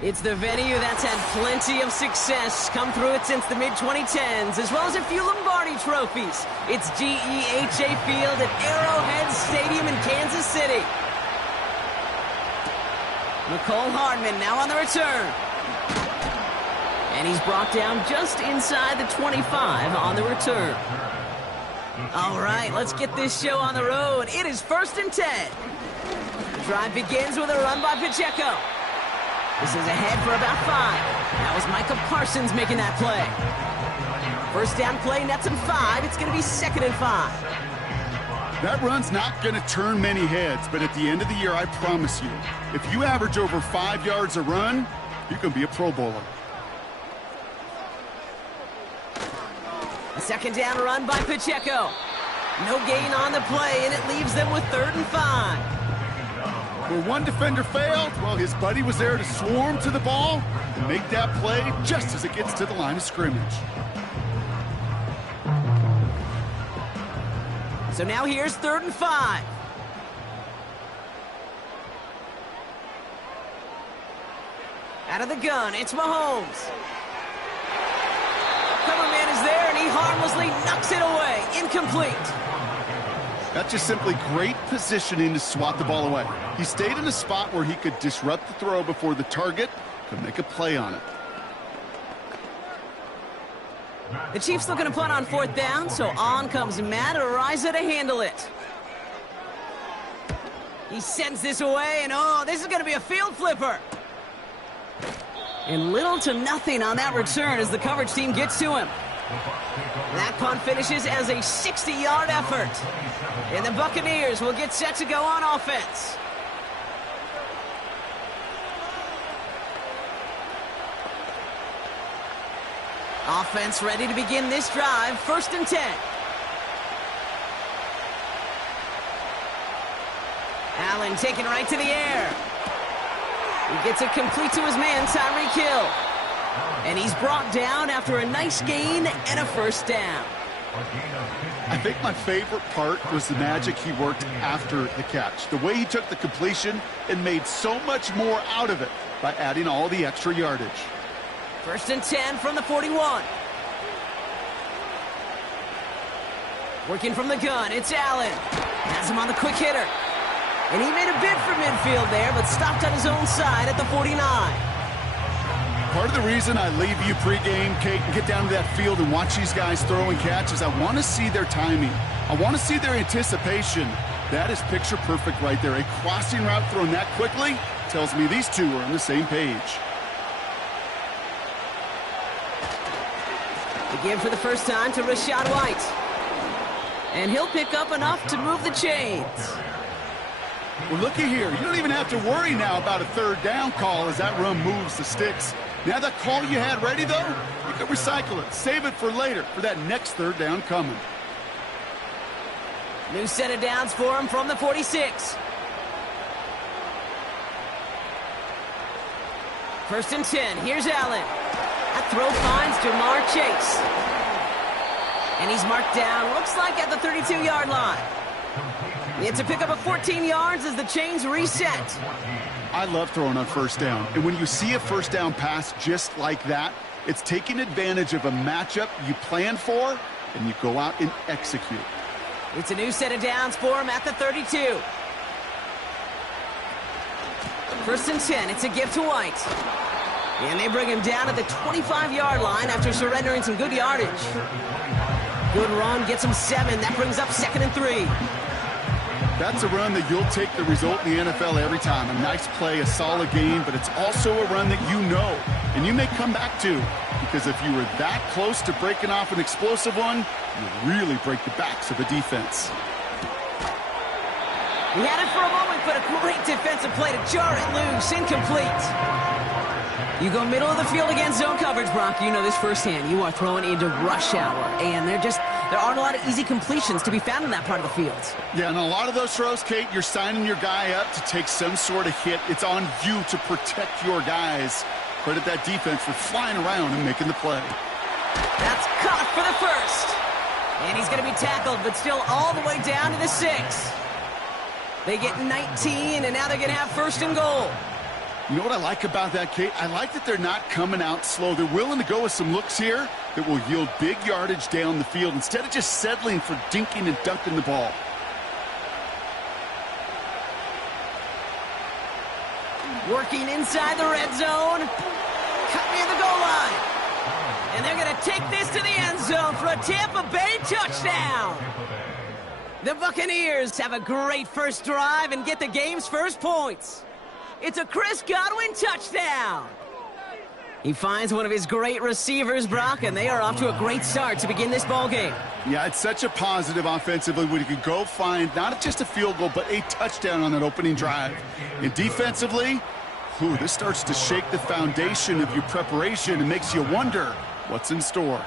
It's the venue that's had plenty of success, come through it since the mid-2010s, as well as a few Lombardi trophies. It's GEHA Field at Arrowhead Stadium in Kansas City. Mecole Hardman now on the return. And he's brought down just inside the 25 on the return. All right, let's get this show on the road. It is 1st and 10. The drive begins with a run by Pacheco. This is ahead for about 5. That was Micah Parsons making that play. First down play nets him 5. It's going to be 2nd and 5. That run's not going to turn many heads, but at the end of the year, I promise you, if you average over 5 yards a run, you can be a Pro Bowler. A 2nd down run by Pacheco. No gain on the play, and it leaves them with 3rd and 5. Where one defender failed, well, his buddy was there to swarm to the ball and make that play just as it gets to the line of scrimmage. So now here's 3rd and 5. Out of the gun, it's Mahomes. Cover man is there, and he harmlessly knocks it away. Incomplete. That's just simply great positioning to swat the ball away. He stayed in a spot where he could disrupt the throw before the target could make a play on it. The Chiefs looking to punt on 4th down, so on comes Matt Araiza to handle it. He sends this away, and oh, this is going to be a field flipper. And little to nothing on that return as the coverage team gets to him. That punt finishes as a 60-yard effort. And the Buccaneers will get set to go on offense. Offense ready to begin this drive. 1st and 10. Allen taken right to the air. He gets it complete to his man, Tyreek Hill. And he's brought down after a nice gain and a 1st down. I think my favorite part was the magic he worked after the catch. The way he took the completion and made so much more out of it by adding all the extra yardage. 1st and 10 from the 41. Working from the gun, it's Allen. Has him on the quick hitter. And he made a bid for midfield there, but stopped on his own side at the 49. Part of the reason I leave you pregame, Kate, and get down to that field and watch these guys throw and catch is I want to see their timing. I want to see their anticipation. That is picture perfect right there. A crossing route thrown that quickly tells me these two are on the same page. The give for the first time to Rachaad White. And he'll pick up enough to move the chains. Well, looky here. You don't even have to worry now about a 3rd down call as that run moves the sticks. Now that call you had ready, though, you can recycle it. Save it for later for that next 3rd down coming. New set of downs for him from the 46. 1st and 10. Here's Allen. That throw finds Ja'Marr Chase. And he's marked down, looks like at the 32-yard line. It's a pickup of 14 yards as the chains reset. I love throwing on 1st down. And when you see a 1st down pass just like that, it's taking advantage of a matchup you planned for, and you go out and execute. It's a new set of downs for him at the 32. 1st and 10. It's a give to White. And they bring him down at the 25-yard line after surrendering some good yardage. Good run, gets him 7. That brings up 2nd and 3. That's a run that you'll take the result in the NFL every time. A nice play, a solid game, but it's also a run that you know and you may come back to, because if you were that close to breaking off an explosive one, you really break the backs of the defense. He had it for a moment, but a great defensive play to jar it loose. Incomplete. You go middle of the field against zone coverage, Brock. You know this firsthand. You are throwing into rush hour, and there aren't a lot of easy completions to be found in that part of the field. Yeah, and a lot of those throws, Kate, you're signing your guy up to take some sort of hit. It's on you to protect your guys. Credit that defense for flying around and making the play. That's caught for the first. And he's going to be tackled, but still all the way down to the 6. They get 19, and now they're going to have first and goal. You know what I like about that, Kate? I like that they're not coming out slow. They're willing to go with some looks here that will yield big yardage down the field instead of just settling for dinking and dunking the ball. Working inside the red zone. Cut near the goal line. And they're going to take this to the end zone for a Tampa Bay touchdown. The Buccaneers have a great first drive and get the game's first points. It's a Chris Godwin touchdown. He finds one of his great receivers, Brock, and they are off to a great start to begin this ball game. Yeah, it's such a positive offensively when you can go find not just a field goal, but a touchdown on that opening drive. And defensively, this starts to shake the foundation of your preparation and makes you wonder what's in store.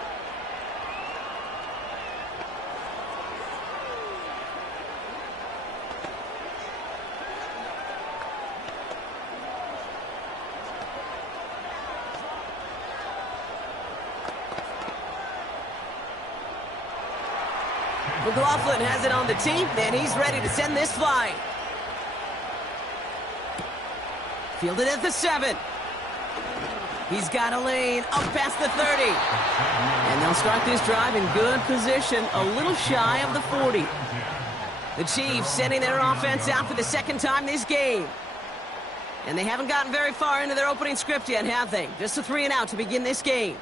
McLaughlin has it on the tee, and he's ready to send this flying. Fielded at the 7. He's got a lane up past the 30. And they'll start this drive in good position, a little shy of the 40. The Chiefs sending their offense out for the second time this game. And they haven't gotten very far into their opening script yet, have they? Just a 3 and out to begin this game.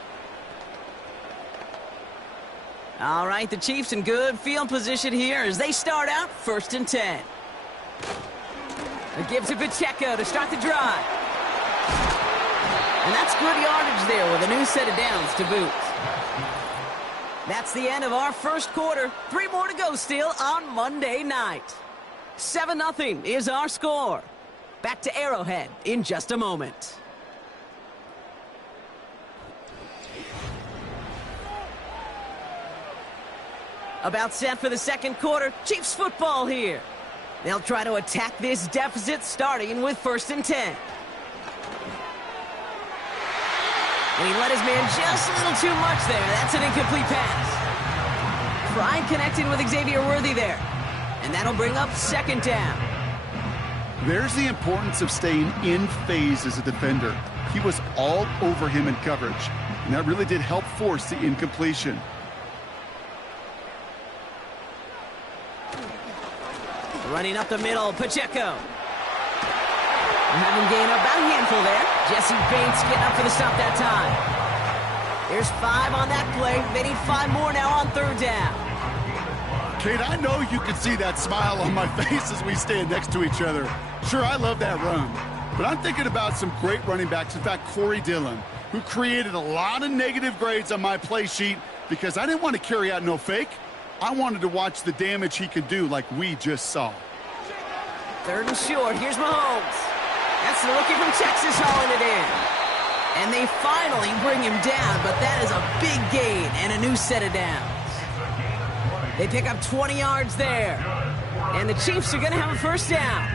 All right, the Chiefs in good field position here as they start out 1st and 10. It gives to Pacheco to start the drive. And that's good yardage there with a new set of downs to boot. That's the end of our first quarter. 3 more to go still on Monday night. 7-0 is our score. Back to Arrowhead in just a moment. About set for the second quarter. Chiefs football here. They'll try to attack this deficit starting with 1st and 10. And he let his man just a little too much there. That's an incomplete pass. Pride connecting with Xavier Worthy there. And that'll bring up 2nd down. There's the importance of staying in phase as a defender. He was all over him in coverage. And that really did help force the incompletion. Running up the middle, Pacheco. Having gained about a handful there. Jesse Bates getting up for the stop that time. There's 5 on that play. They need 5 more now on 3rd down. Kate, I know you can see that smile on my face as we stand next to each other. Sure, I love that run. But I'm thinking about some great running backs. In fact, Corey Dillon, who created a lot of negative grades on my play sheet because I didn't want to carry out no fake. I wanted to watch the damage he could do like we just saw. 3rd and short. Here's Mahomes. That's the rookie from Texas hauling it in. And they finally bring him down, but that is a big gain and a new set of downs. They pick up 20 yards there. And the Chiefs are going to have a 1st down.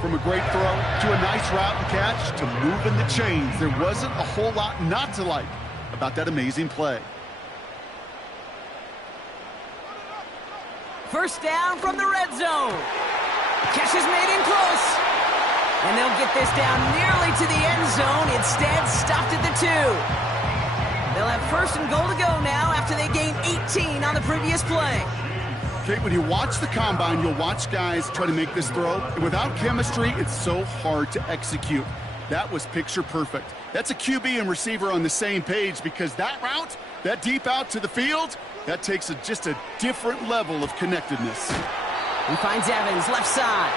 From a great throw to a nice route and catch to moving the chains, there wasn't a whole lot not to like about that amazing play. 1st down from the red zone. Catch is made in close. And they'll get this down nearly to the end zone. Instead, stopped at the 2. They'll have 1st and goal to go now after they gained 18 on the previous play. Okay, when you watch the combine, you'll watch guys try to make this throw. And without chemistry, it's so hard to execute. That was picture perfect. That's a QB and receiver on the same page because that route, that deep out to the field, that takes just a different level of connectedness. He finds Evans, left side.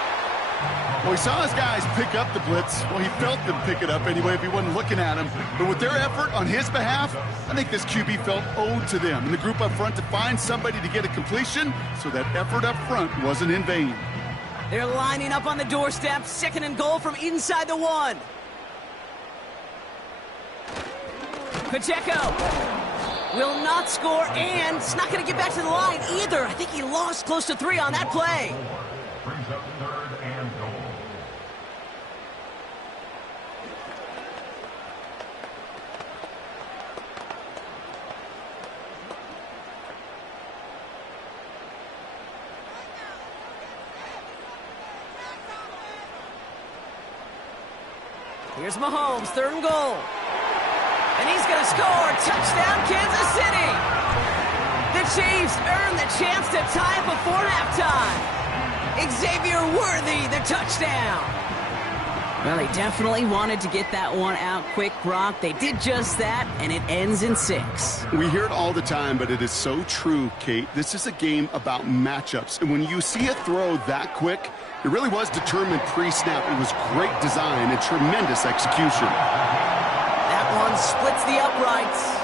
Well, he saw his guys pick up the blitz. Well, he felt them pick it up anyway if he wasn't looking at him. But with their effort on his behalf, I think this QB felt owed to them and the group up front to find somebody to get a completion so that effort up front wasn't in vain. They're lining up on the doorstep. 2nd and goal from inside the 1. Pacheco will not score, and it's not going to get back to the line either. I think he lost close to 3 on that play. Brings up 3rd and goal. Here's Mahomes, 3rd and goal. And he's going to score. Touchdown, Kansas City. The Chiefs earn the chance to tie it before halftime. Xavier Worthy, the touchdown. Well, they definitely wanted to get that one out quick, Brock. They did just that, and it ends in 6. We hear it all the time, but it is so true, Kate. This is a game about matchups. And when you see a throw that quick, it really was determined pre-snap. It was great design and tremendous execution. That one splits the uprights.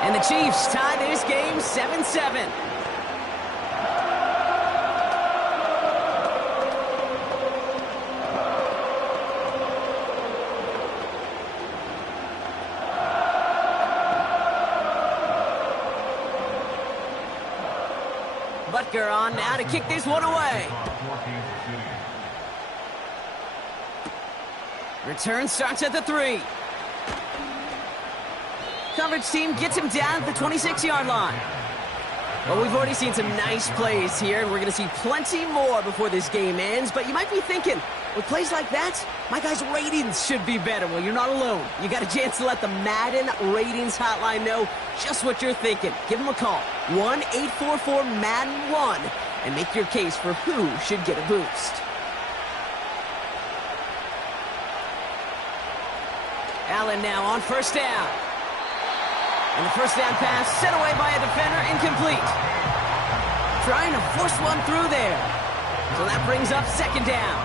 And the Chiefs tie this game 7-7. Butker on now to kick this one away. Return starts at the 3. Coverage team gets him down at the 26-yard line. Well, we've already seen some nice plays here, and we're going to see plenty more before this game ends. But you might be thinking, with plays like that, my guys' ratings should be better. Well, you're not alone. You got a chance to let the Madden Ratings Hotline know just what you're thinking. Give them a call, 1-844-MADDEN-1, and make your case for who should get a boost. Allen now on 1st down. And the 1st down pass sent away by a defender, incomplete. Trying to force one through there. So that brings up 2nd down.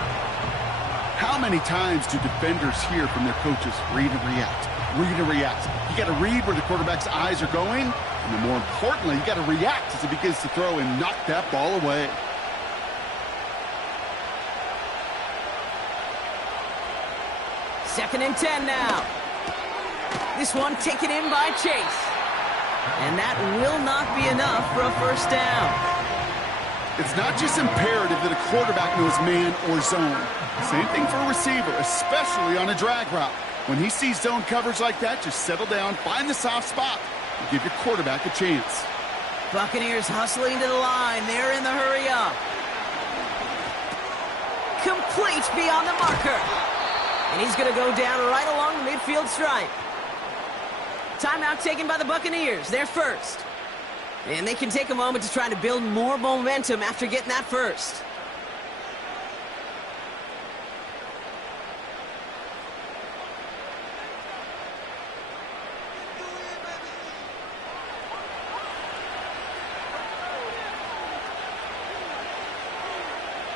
How many times do defenders hear from their coaches, read and react, read and react? You got to read where the quarterback's eyes are going, and then more importantly, you got to react as he begins to throw and knock that ball away. Second and 10 now. This one taken in by Chase. And that will not be enough for a 1st down. It's not just imperative that a quarterback knows man or zone. Same thing for a receiver, especially on a drag route. When he sees zone coverage like that, just settle down, find the soft spot, and give your quarterback a chance. Buccaneers hustling to the line. They're in the hurry up. Complete beyond the marker. And he's going to go down right along the midfield stripe. Timeout taken by the Buccaneers. They're first. And they can take a moment to try to build more momentum after getting that first.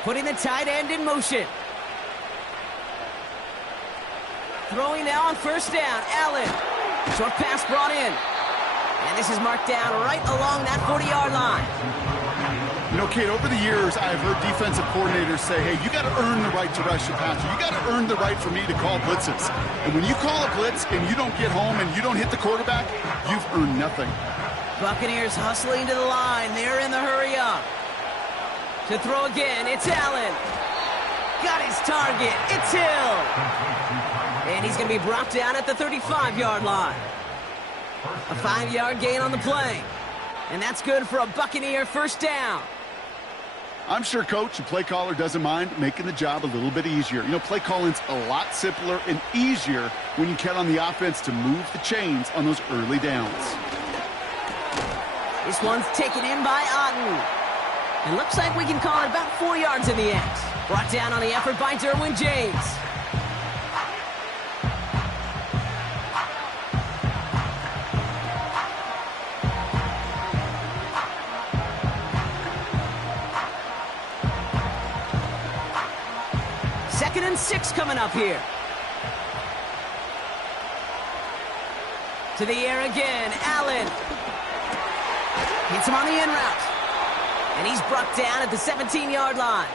Putting the tight end in motion. Throwing now on 1st down. Allen. Short pass brought in. And this is marked down right along that 40-yard line. You know, Kate, over the years, I've heard defensive coordinators say, hey, you got to earn the right to rush the passer. You got to earn the right for me to call blitzes. And when you call a blitz and you don't get home and you don't hit the quarterback, you've earned nothing. Buccaneers hustling to the line. They're in the hurry up. To throw again, it's Allen. Got his target. It's Hill. And he's going to be brought down at the 35-yard line. A 5-yard gain on the play. And that's good for a Buccaneer 1st down. I'm sure coach and play caller doesn't mind making the job a little bit easier. You know, play calling's a lot simpler and easier when you count on the offense to move the chains on those early downs. This one's taken in by Otten. And looks like we can call it about 4 yards in the end. Brought down on the effort by Derwin James. Second and 6 coming up here. To the air again, Allen. Hits him on the in route. And he's brought down at the 17-yard line.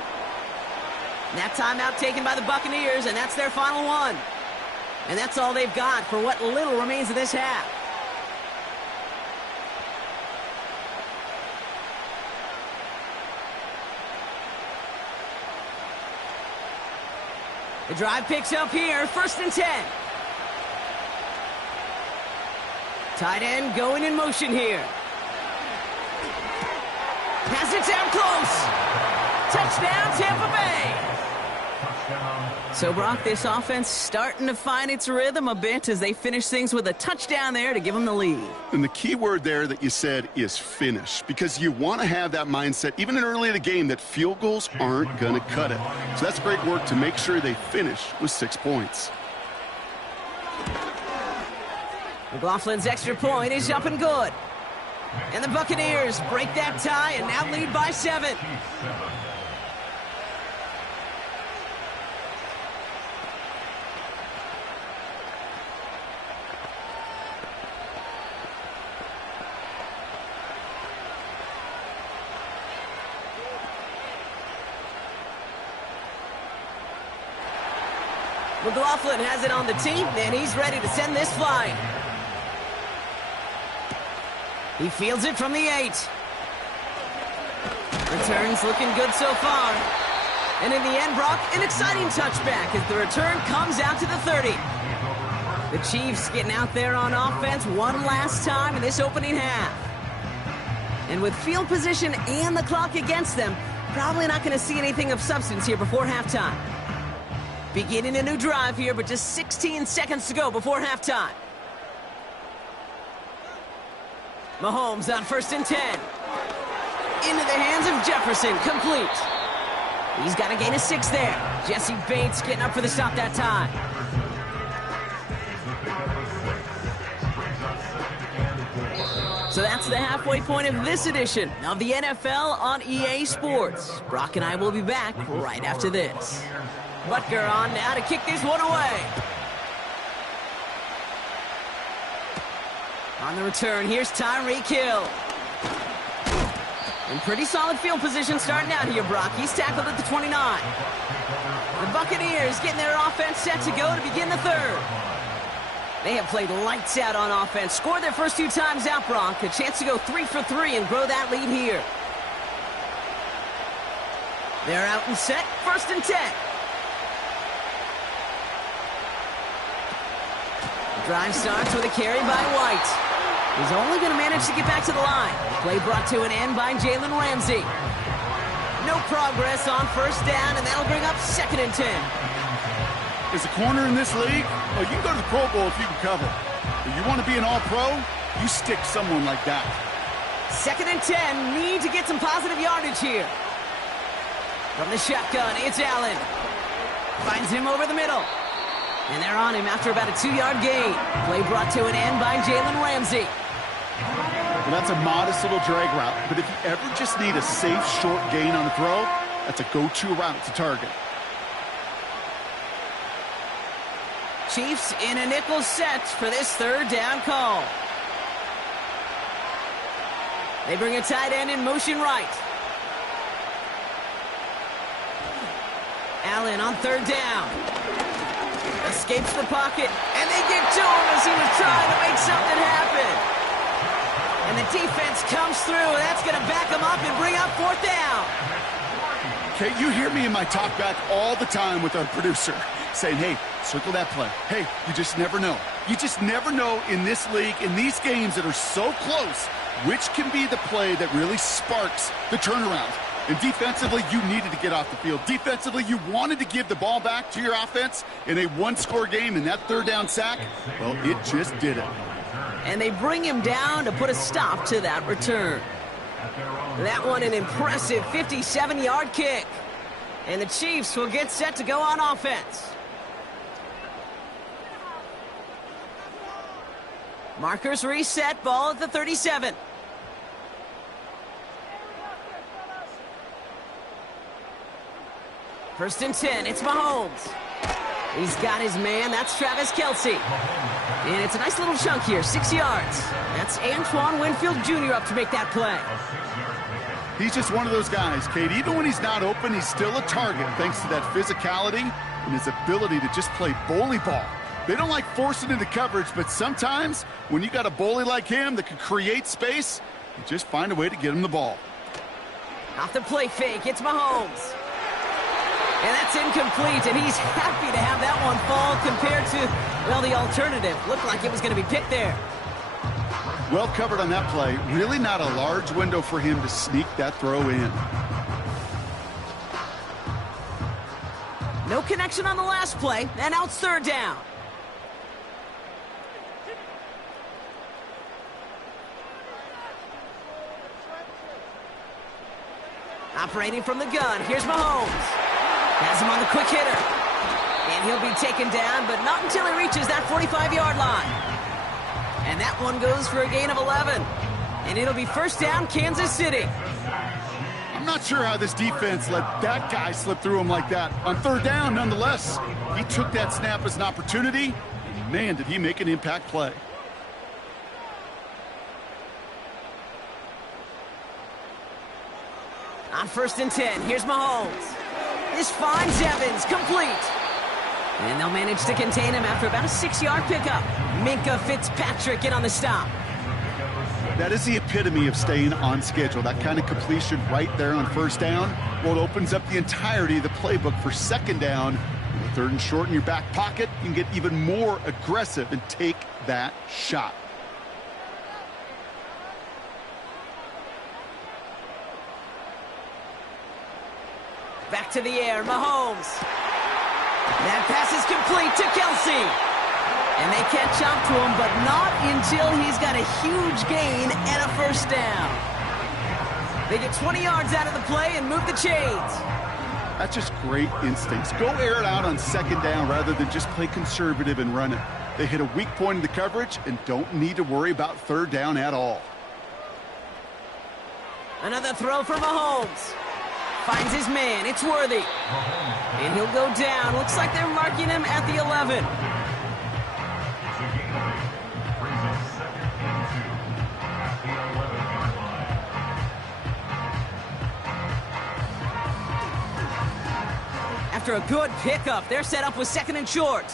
That timeout taken by the Buccaneers, and that's their final one. And that's all they've got for what little remains of this half. The drive picks up here, 1st and 10. Tight end going in motion here. Has it down close. Touchdown, Tampa Bay. So, Brock, this offense starting to find its rhythm a bit as they finish things with a touchdown there to give them the lead. And the key word there that you said is finish, because you want to have that mindset, even early in the game, that field goals aren't going to cut it. So that's great work to make sure they finish with 6 points. McLaughlin's extra point is up and good. And the Buccaneers break that tie and now lead by 7. McLaughlin has it on the team, and he's ready to send this flying. He fields it from the 8. Return's looking good so far. And in the end, Brock, an exciting touchback as the return comes out to the 30. The Chiefs getting out there on offense one last time in this opening half. And with field position and the clock against them, probably not going to see anything of substance here before halftime. Beginning a new drive here, but just 16 seconds to go before halftime. Mahomes on 1st and 10. Into the hands of Jefferson, complete. He's got a gain of 6 there. Jesse Bates getting up for the stop that time. So that's the halfway point of this edition of the NFL on EA Sports. Brock and I will be back right after this. Butker on now to kick this one away. On the return, here's Tyreek Hill. In pretty solid field position starting out here, Brock. He's tackled at the 29. The Buccaneers getting their offense set to go to begin the 3rd. They have played lights out on offense. Scored their first 2 times out, Brock. A chance to go 3 for 3 and grow that lead here. They're out and set. 1st and 10. Drive starts with a carry by White. He's only going to manage to get back to the line. Play brought to an end by Jalen Ramsey. No progress on 1st down, and that'll bring up 2nd and 10. As a corner in this league, you can go to the Pro Bowl if you can cover. If you want to be an all-pro, you stick someone like that. 2nd and 10, need to get some positive yardage here. From the shotgun, it's Allen. Finds him over the middle. And they're on him after about a 2-yard gain. Play brought to an end by Jalen Ramsey. Well, that's a modest little drag route, but if you ever just need a safe, short gain on the throw, that's a go-to route to target. Chiefs in a nickel set for this 3rd down call. They bring a tight end in motion right. Allen on 3rd down. Escapes the pocket, and they get to him as he was trying to make something happen. And the defense comes through, and that's going to back him up and bring up 4th down. Okay, you hear me in my talk back all the time with our producer saying, hey, circle that play. Hey, you just never know. You just never know in this league, in these games that are so close, which can be the play that really sparks the turnaround. And defensively, you needed to get off the field. Defensively, you wanted to give the ball back to your offense in a 1-score game, and that 3rd down sack, well, it just did it. And they bring him down to put a stop to that return. That one an impressive 57-yard kick. And the Chiefs will get set to go on offense. Markers reset, ball at the 37. First and 10, it's Mahomes. He's got his man, that's Travis Kelce. And it's a nice little chunk here, 6 yards. That's Antoine Winfield Jr. up to make that play. He's just one of those guys, Kate. Even when he's not open, he's still a target thanks to that physicality and his ability to just play bully ball. They don't like forcing into coverage, but sometimes when you got a bully like him that can create space, you just find a way to get him the ball. Off the play fake, it's Mahomes. And that's incomplete, and he's happy to have that one fall compared to, well, the alternative. Looked like it was going to be picked there. Well covered on that play. Really not a large window for him to sneak that throw in. No connection on the last play, and now it's third down. Operating from the gun, here's Mahomes. Has him on the quick hitter. And he'll be taken down, but not until he reaches that 45-yard line. And that one goes for a gain of 11. And it'll be first down, Kansas City. I'm not sure how this defense let that guy slip through him like that. On third down, nonetheless, he took that snap as an opportunity. And man, did he make an impact play. On 1st and 10, here's Mahomes. This finds Evans, complete. And they'll manage to contain him after about a 6-yard pickup. Minkah Fitzpatrick in on the stop. That is the epitome of staying on schedule. That kind of completion right there on first down. Well, it opens up the entirety of the playbook for second down. With third and short in your back pocket, you can get even more aggressive and take that shot. Back to the air, Mahomes. That pass is complete to Kelsey. And they catch up to him, but not until he's got a huge gain and a first down. They get 20 yards out of the play and move the chains. That's just great instincts. Go air it out on second down rather than just play conservative and run it. They hit a weak point in the coverage and don't need to worry about third down at all. Another throw for Mahomes. Finds his man. It's Worthy. And he'll go down. Looks like they're marking him at the 11. After a good pickup, they're set up with 2nd and short.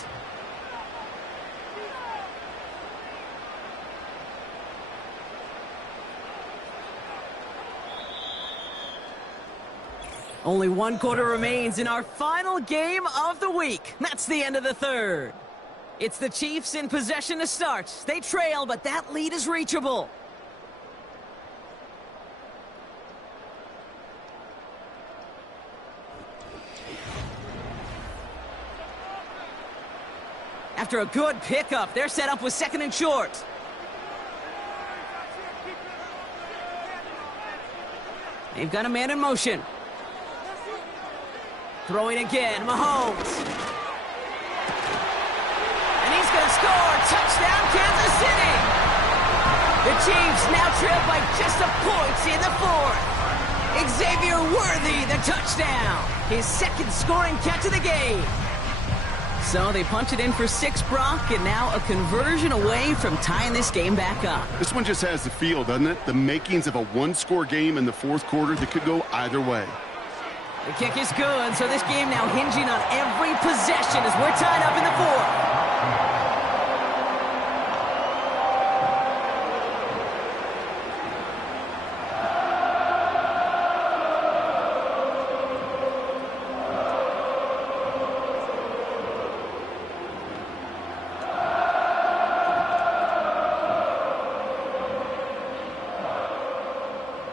Only 1 quarter remains in our final game of the week. That's the end of the third. It's the Chiefs in possession to start. They trail, but that lead is reachable. After a good pickup, they're set up with 2nd and short. They've got a man in motion. Throwing again, Mahomes. And he's going to score. Touchdown, Kansas City. The Chiefs now trail by just a point in the 4th. Xavier Worthy, the touchdown. His 2nd scoring catch of the game. So they punch it in for 6, Brock, and now a conversion away from tying this game back up. This one just has the feel, doesn't it? The makings of a 1-score game in the 4th quarter that could go either way. The kick is good, so this game now hinging on every possession as we're tied up in the 4th.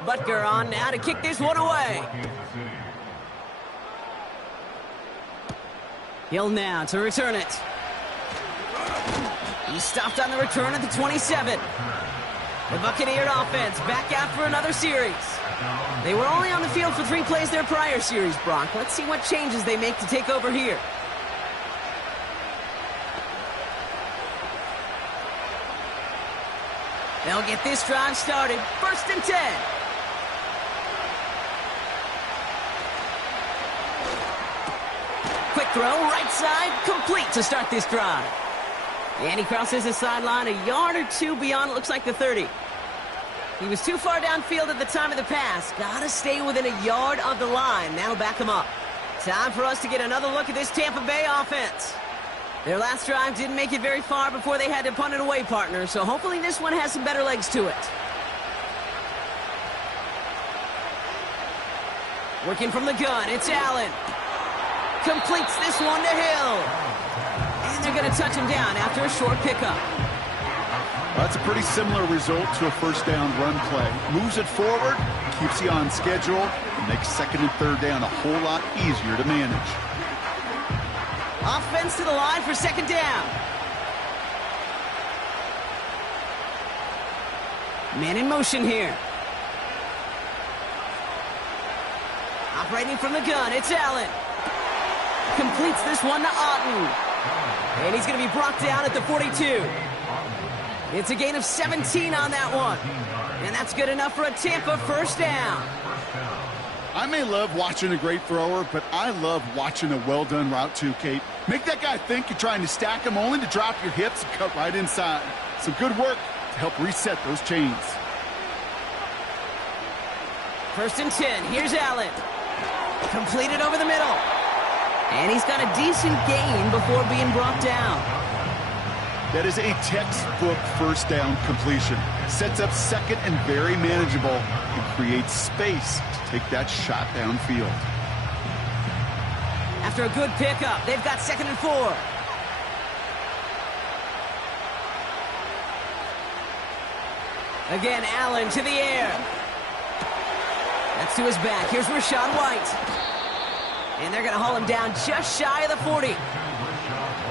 Butker on now to kick this one away. Hill now to return it. He stopped on the return at the 27. The Buccaneer offense back out for another series. They were only on the field for 3 plays their prior series, Brock. Let's see what changes they make to take over here. They'll get this drive started. 1st and 10. Quick throw, right side, complete to start this drive. And he crosses the sideline a yard or 2 beyond, it looks like the 30. He was too far downfield at the time of the pass. Gotta stay within a yard of the line. That'll back him up. Time for us to get another look at this Tampa Bay offense. Their last drive didn't make it very far before they had to punt it away, partner, so hopefully this one has some better legs to it. Working from the gun, it's Allen. Completes this one to Hill. And they're going to touch him down after a short pickup. That's a pretty similar result to a first down run play. Moves it forward, keeps you on schedule, and makes second and third down a whole lot easier to manage. Offense to the line for second down. Man in motion here. Operating from the gun, it's Allen. Completes this one to Otten. And he's going to be brought down at the 42. It's a gain of 17 on that one. And that's good enough for a Tampa first down. I may love watching a great thrower, but I love watching a well-done route too, Kate. Make that guy think you're trying to stack him only to drop your hips and cut right inside. Some good work to help reset those chains. First and 10. Here's Allen. Completed over the middle. And he's got a decent gain before being brought down. That is a textbook first down completion. Sets up second and very manageable and creates space to take that shot downfield. After a good pickup, they've got second and 4. Again, Allen to the air. That's to his back. Here's Rachaad White. And they're going to haul him down just shy of the 40.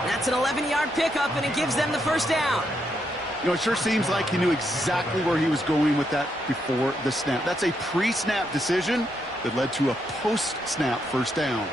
That's an 11-yard pickup, and it gives them the first down. You know, it sure seems like he knew exactly where he was going with that before the snap. That's a pre-snap decision that led to a post-snap first down.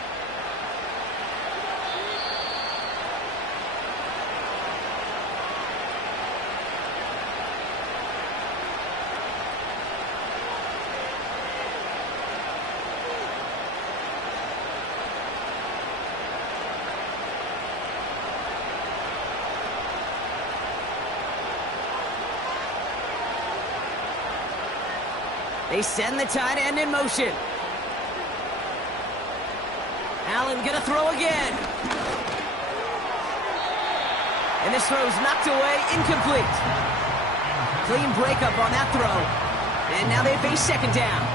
They send the tight end in motion. Allen gonna throw again. And this throw's knocked away, incomplete. Clean breakup on that throw. And now they face second down.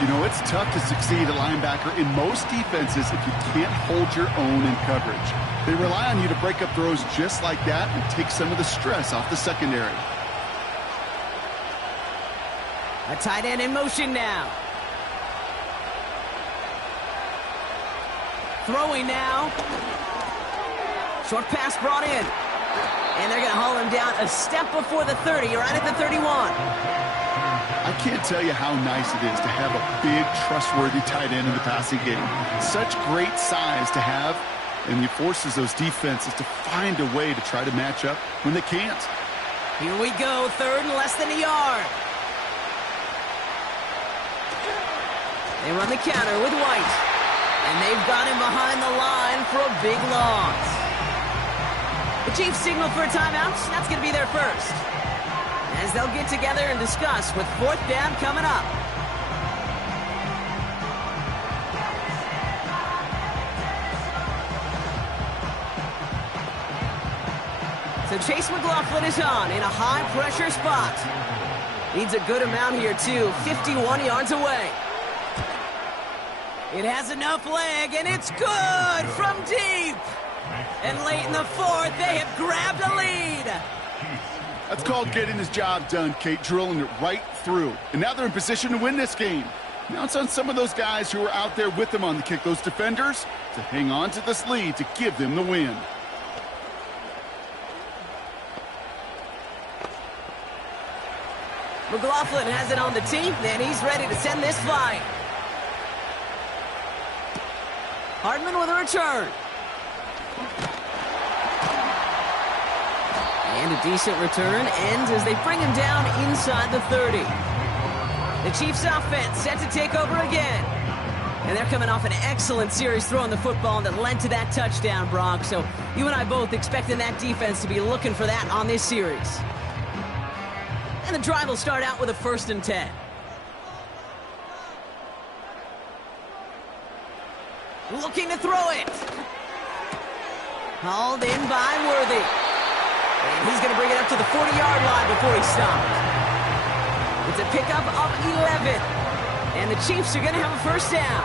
You know, it's tough to succeed at linebacker in most defenses if you can't hold your own in coverage. They rely on you to break up throws just like that and take some of the stress off the secondary. A tight end in motion now. Throwing now. Short pass brought in. And they're going to haul him down a step before the 30, right at the 31. I can't tell you how nice it is to have a big, trustworthy tight end in the passing game. Such great size to have, and it forces those defenses to find a way to try to match up when they can't. Here we go, third and less than a yard. They run the counter with White. And they've got him behind the line for a big loss. The Chiefs signal for a timeout. That's going to be their first. As they'll get together and discuss with fourth down coming up. So Chase McLaughlin is on in a high-pressure spot. Needs a good amount here, too. 51 yards away. It has enough leg, and it's good from deep. And late in the fourth, they have grabbed a lead. That's called getting his job done, Kate, drilling it right through. And now they're in position to win this game. Now it's on some of those guys who are out there with them on the kick, those defenders, to hang on to this lead to give them the win. McLaughlin has it on the tee, and he's ready to send this flying. Hardman with a return. And a decent return ends as they bring him down inside the 30. The Chiefs offense set to take over again. And they're coming off an excellent series throwing the football that led to that touchdown, Brock. So you and I both expecting that defense to be looking for that on this series. And the drive will start out with a 1st and 10. Looking to throw it. Hauled in by Worthy. And he's going to bring it up to the 40-yard line before he stopped. It's a pickup of 11. And the Chiefs are going to have a 1st down.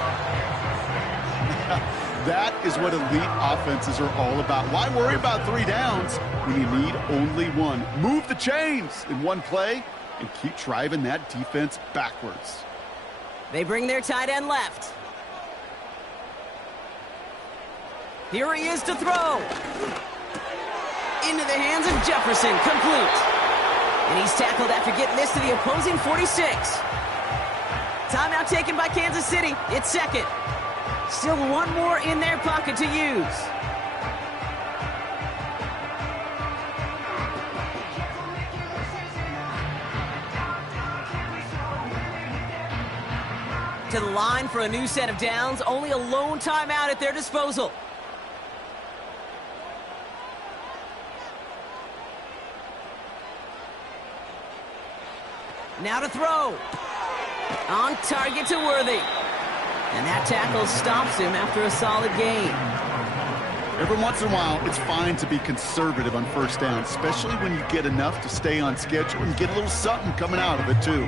That is what elite offenses are all about. Why worry about 3 downs when you need only 1? Move the chains in one play and keep driving that defense backwards. They bring their tight end left. Here he is to throw. Into the hands of Jefferson, complete. And he's tackled after getting this to the opposing 46. Timeout taken by Kansas City. It's 2nd. Still 1 more in their pocket to use. To the line for a new set of downs. Only a lone timeout at their disposal. Now to throw. On target to Worthy. And that tackle stops him after a solid gain. Every once in a while, it's fine to be conservative on 1st down, especially when you get enough to stay on schedule and get a little something coming out of it, too.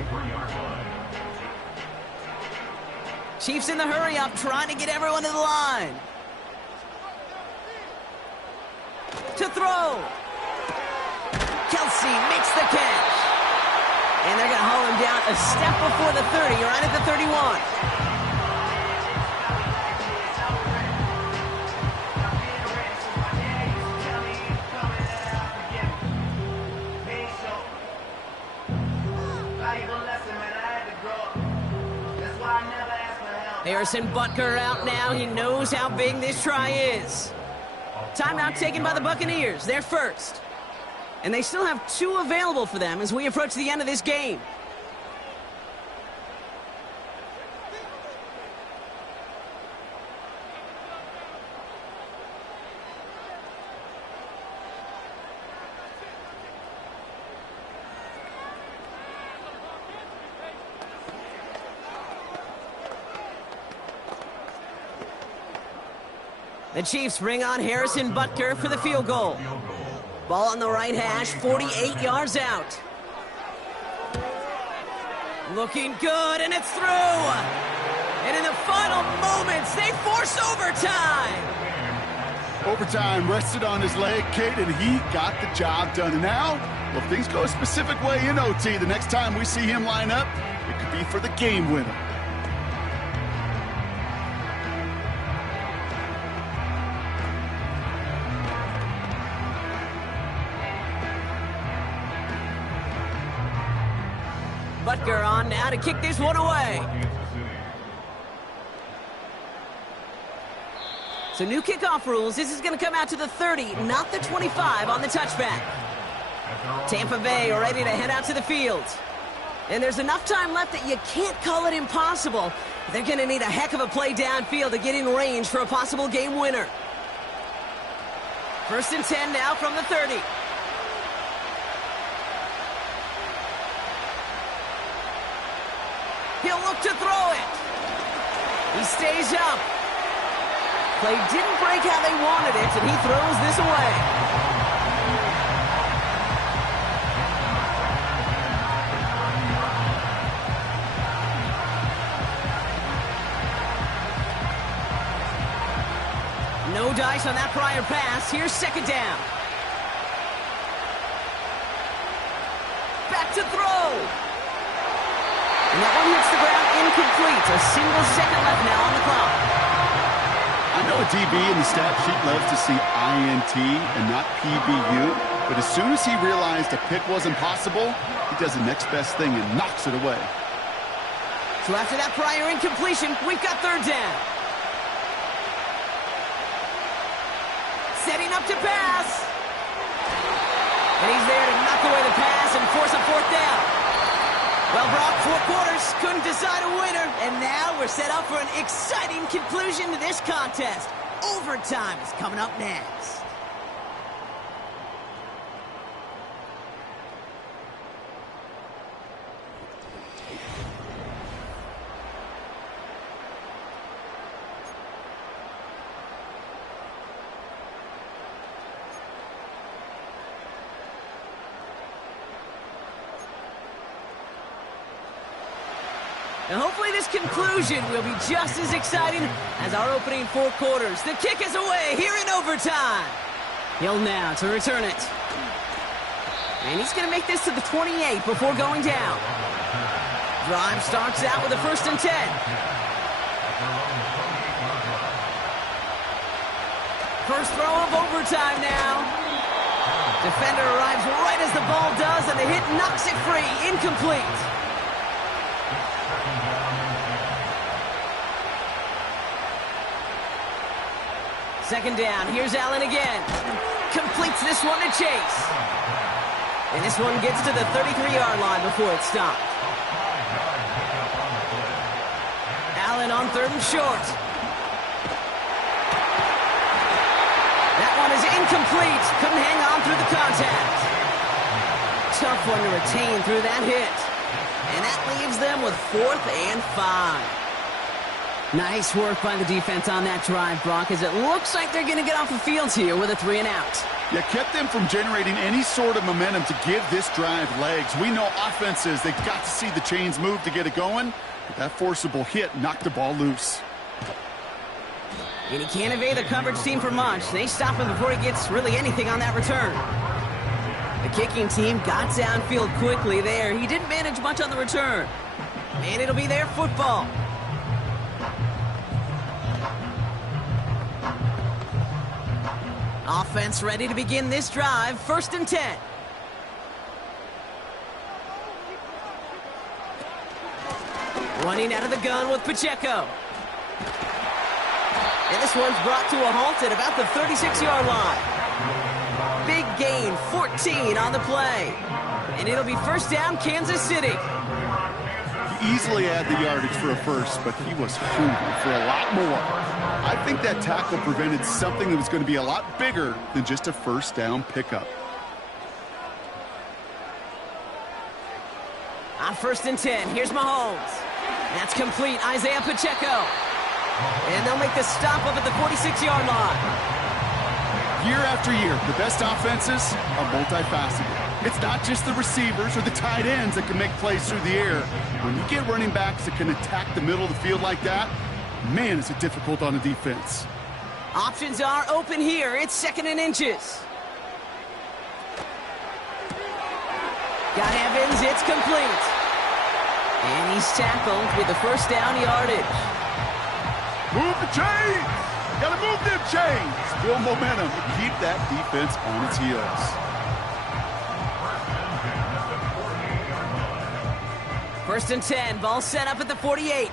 Chiefs in the hurry up, trying to get everyone to the line. To throw. Kelsey makes the catch. And they're going to haul him down a step before the 30, right at the 31. Harrison Butker out now. He knows how big this try is. Timeout taken by the Buccaneers. They're 1st. And they still have 2 available for them as we approach the end of this game. The Chiefs bring on Harrison Butker for the field goal. Ball on the right hash, 48 yards out. Looking good, and it's through. And in the final moments, they force overtime. Overtime rested on his leg, Kate, and he got the job done. And now, well, if things go a specific way in OT, the next time we see him line up, it could be for the game winner. Butker on now to kick this one away. So new kickoff rules. This is going to come out to the 30, not the 25 on the touchback. Tampa Bay ready to head out to the field. And there's enough time left that you can't call it impossible. They're going to need a heck of a play downfield to get in range for a possible game winner. 1st and 10 now from the 30. He'll look to throw it. He stays up. Play didn't break how they wanted it, and he throws this away. No dice on that prior pass. Here's 2nd down. Back to throw. And that one hits the ground incomplete. A single second left now on the clock. I know a DB in the stat sheet loves to see INT and not PBU, but as soon as he realized a pick wasn't possible, he does the next best thing and knocks it away. So after that prior incompletion, we've got 3rd down. Setting up to pass. And he's there to knock away the pass and force a 4th down. Well, Brock, 4 quarters couldn't decide a winner, and now we're set up for an exciting conclusion to this contest. Overtime is coming up next. Now hopefully this conclusion will be just as exciting as our opening 4 quarters. The kick is away here in overtime. Hill now to return it. And he's going to make this to the 28 before going down. Drive starts out with a 1st and 10. First throw of overtime now. Defender arrives right as the ball does, and the hit knocks it free. Incomplete. Second down. Here's Allen again. Completes this one to Chase. And this one gets to the 33-yard line before it's stopped. Allen on 3rd and short. That one is incomplete. Couldn't hang on through the contact. Tough one to retain through that hit. And that leaves them with 4th and 5. Nice work by the defense on that drive, Brock, as it looks like they're going to get off the field here with a 3 and out. Yeah, kept them from generating any sort of momentum to give this drive legs. We know offenses, they've got to see the chains move to get it going. But that forcible hit knocked the ball loose. And he can't evade the coverage team for much. They stop him before he gets really anything on that return. The kicking team got downfield quickly there. He didn't manage much on the return. And it'll be their football. Offense ready to begin this drive. 1st and 10. Running out of the gun with Pacheco. And this one's brought to a halt at about the 36-yard line. Big gain, 14 on the play. And it'll be 1st down, Kansas City. He easily had the yardage for a first, but he was hungry for a lot more. I think that tackle prevented something that was going to be a lot bigger than just a 1st down pickup. On 1st and 10, here's Mahomes. That's complete, Isaiah Pacheco. And they'll make the stop up at the 46-yard line. Year after year, the best offenses are multifaceted. It's not just the receivers or the tight ends that can make plays through the air. When you get running backs that can attack the middle of the field like that, man, is it difficult on a defense. Options are open here. It's 2nd and inches. Got Evans. It's complete. And he's tackled with the 1st down yardage. Move the chains! Gotta move them chains! Build momentum to keep that defense on its heels. First and 10. Ball set up at the 48.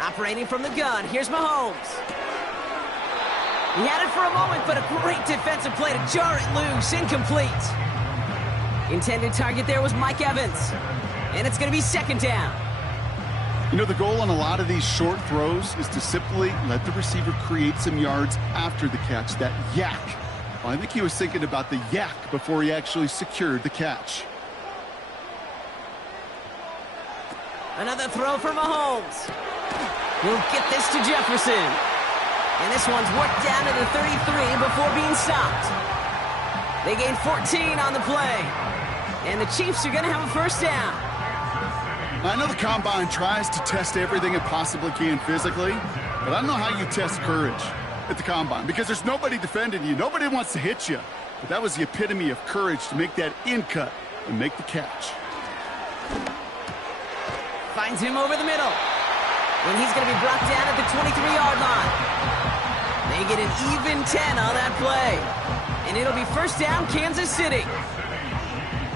Operating from the gun. Here's Mahomes. He had it for a moment, but a great defensive play to jar it loose. Incomplete. Intended target there was Mike Evans. And it's going to be 2nd down. You know, the goal on a lot of these short throws is to simply let the receiver create some yards after the catch, that yak. Well, I think he was thinking about the yak before he actually secured the catch. Another throw for Mahomes. We'll get this to Jefferson. And this one's worked down to the 33 before being stopped. They gain 14 on the play. And the Chiefs are going to have a 1st down. I know the Combine tries to test everything it possibly can physically, but I don't know how you test courage at the Combine, because there's nobody defending you. Nobody wants to hit you. But that was the epitome of courage to make that in cut and make the catch. Finds him over the middle. And he's going to be brought down at the 23-yard line. They get an even 10 on that play. And it'll be 1st down, Kansas City.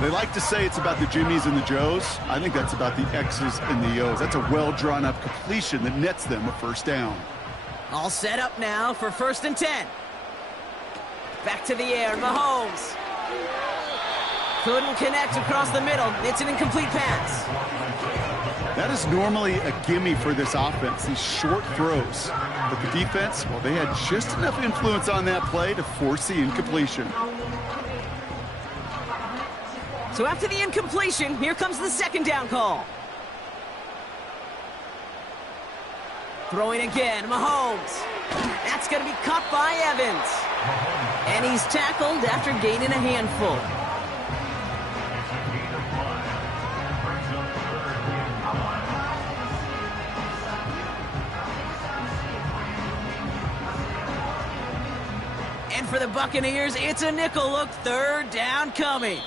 They like to say it's about the Jimmies and the Joes. I think that's about the X's and the O's. That's a well-drawn-up completion that nets them a 1st down. All set up now for 1st and 10. Back to the air, Mahomes. Couldn't connect across the middle. It's an incomplete pass. That is normally a gimme for this offense, these short throws. But the defense, well, they had just enough influence on that play to force the incompletion. So after the incompletion, here comes the 2nd down call. Throwing again, Mahomes. That's going to be caught by Evans. And he's tackled after gaining a handful. for the Buccaneers. It's a nickel look. Third down coming.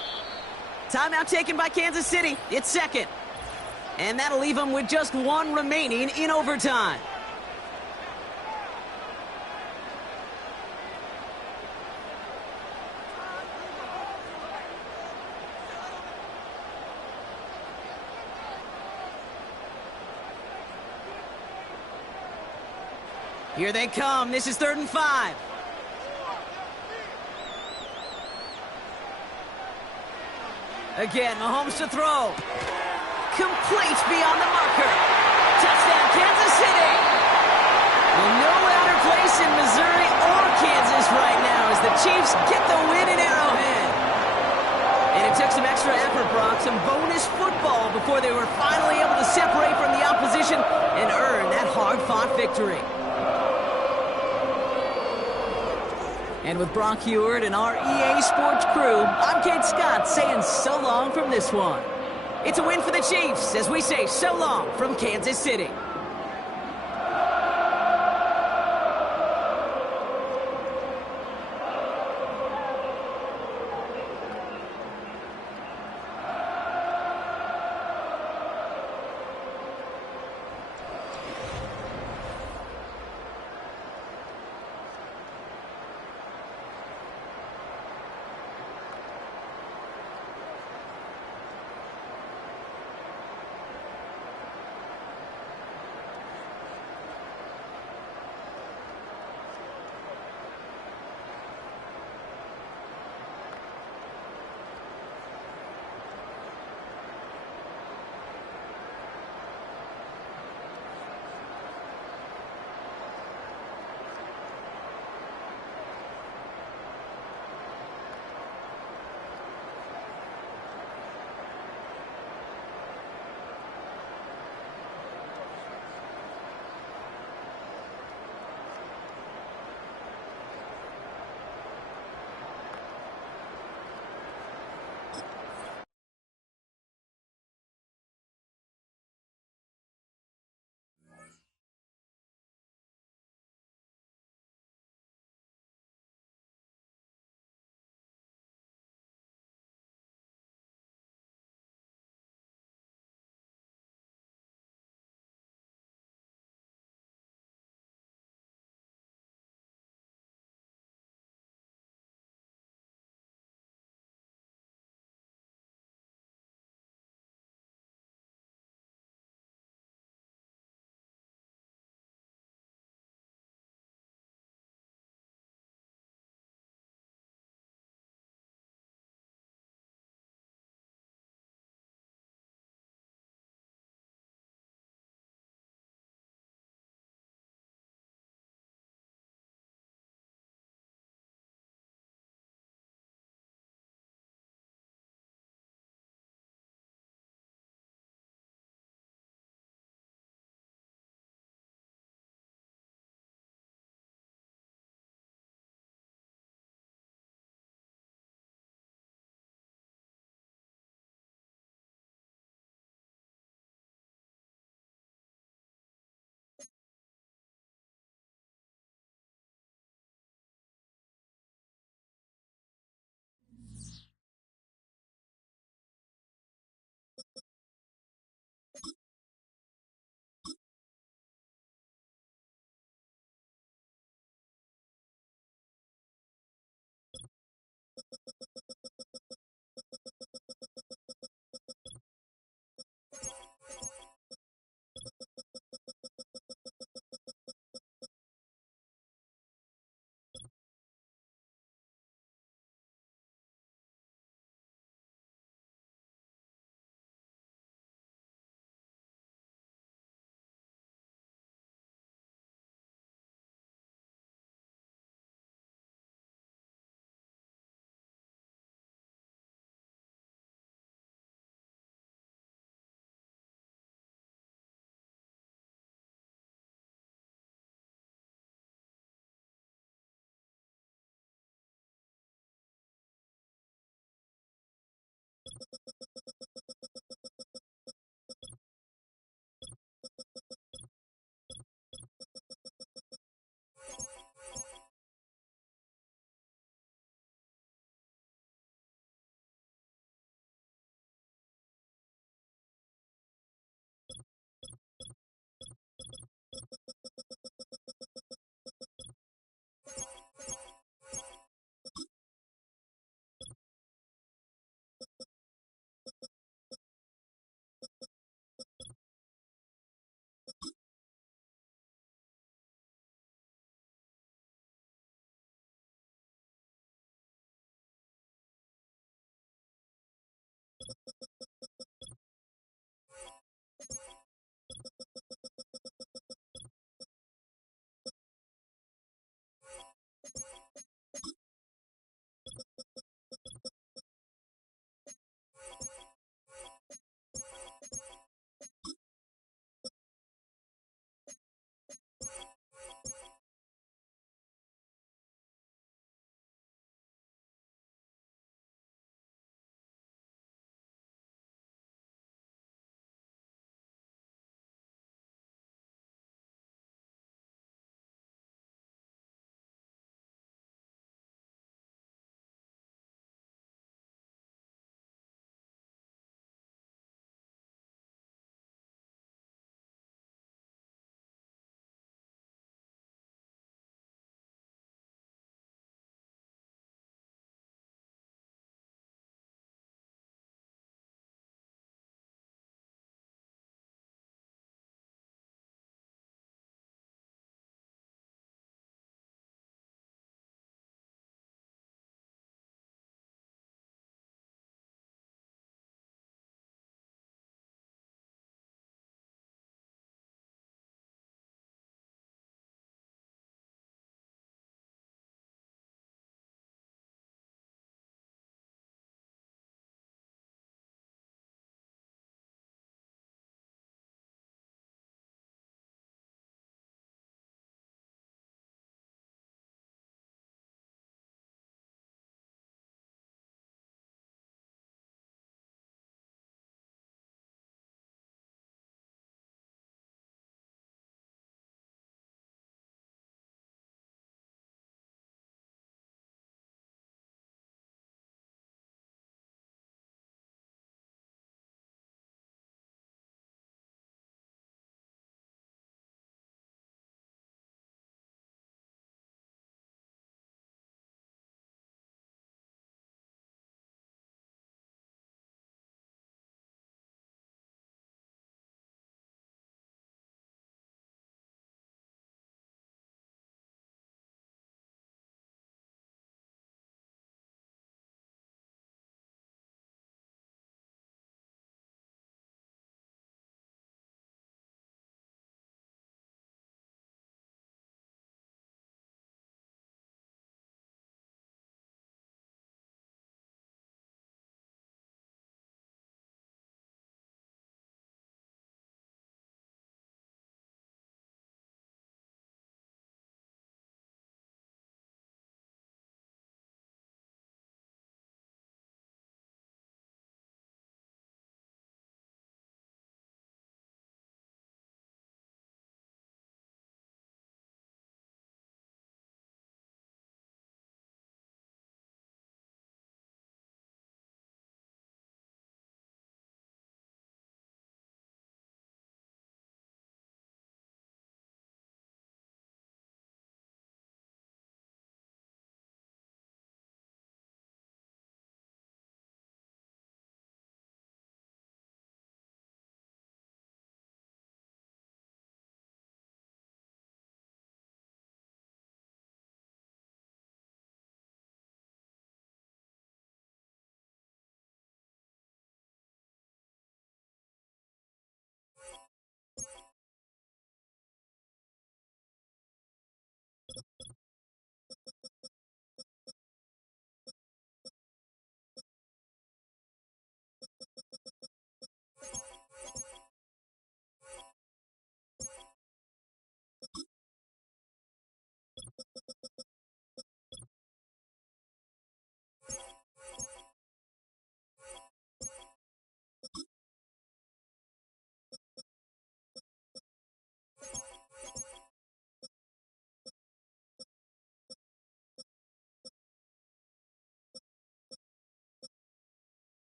Timeout taken by Kansas City. It's second. And that'll leave them with just one remaining in overtime. Here they come. This is 3rd and 5. Again, Mahomes to throw. Complete beyond the marker. Touchdown, Kansas City. Well, no louder place in Missouri or Kansas right now as the Chiefs get the win in Arrowhead. And it took some extra effort, Brock, some bonus football before they were finally able to separate from the opposition and earn that hard-fought victory. And with Brock Huard and our EA Sports crew, I'm Kate Scott saying so long from this one. It's a win for the Chiefs as we say so long from Kansas City.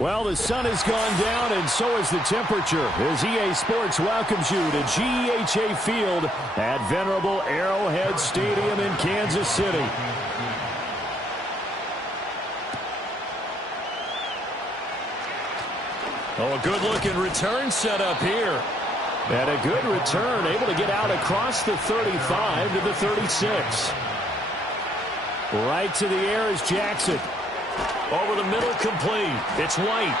Well, the sun has gone down, and so has the temperature, as EA Sports welcomes you to GEHA Field at venerable Arrowhead Stadium in Kansas City. Oh, a good-looking return set up here. And a good return, able to get out across the 35 to the 36. Right to the air is Jackson. Over the middle, complete. It's White.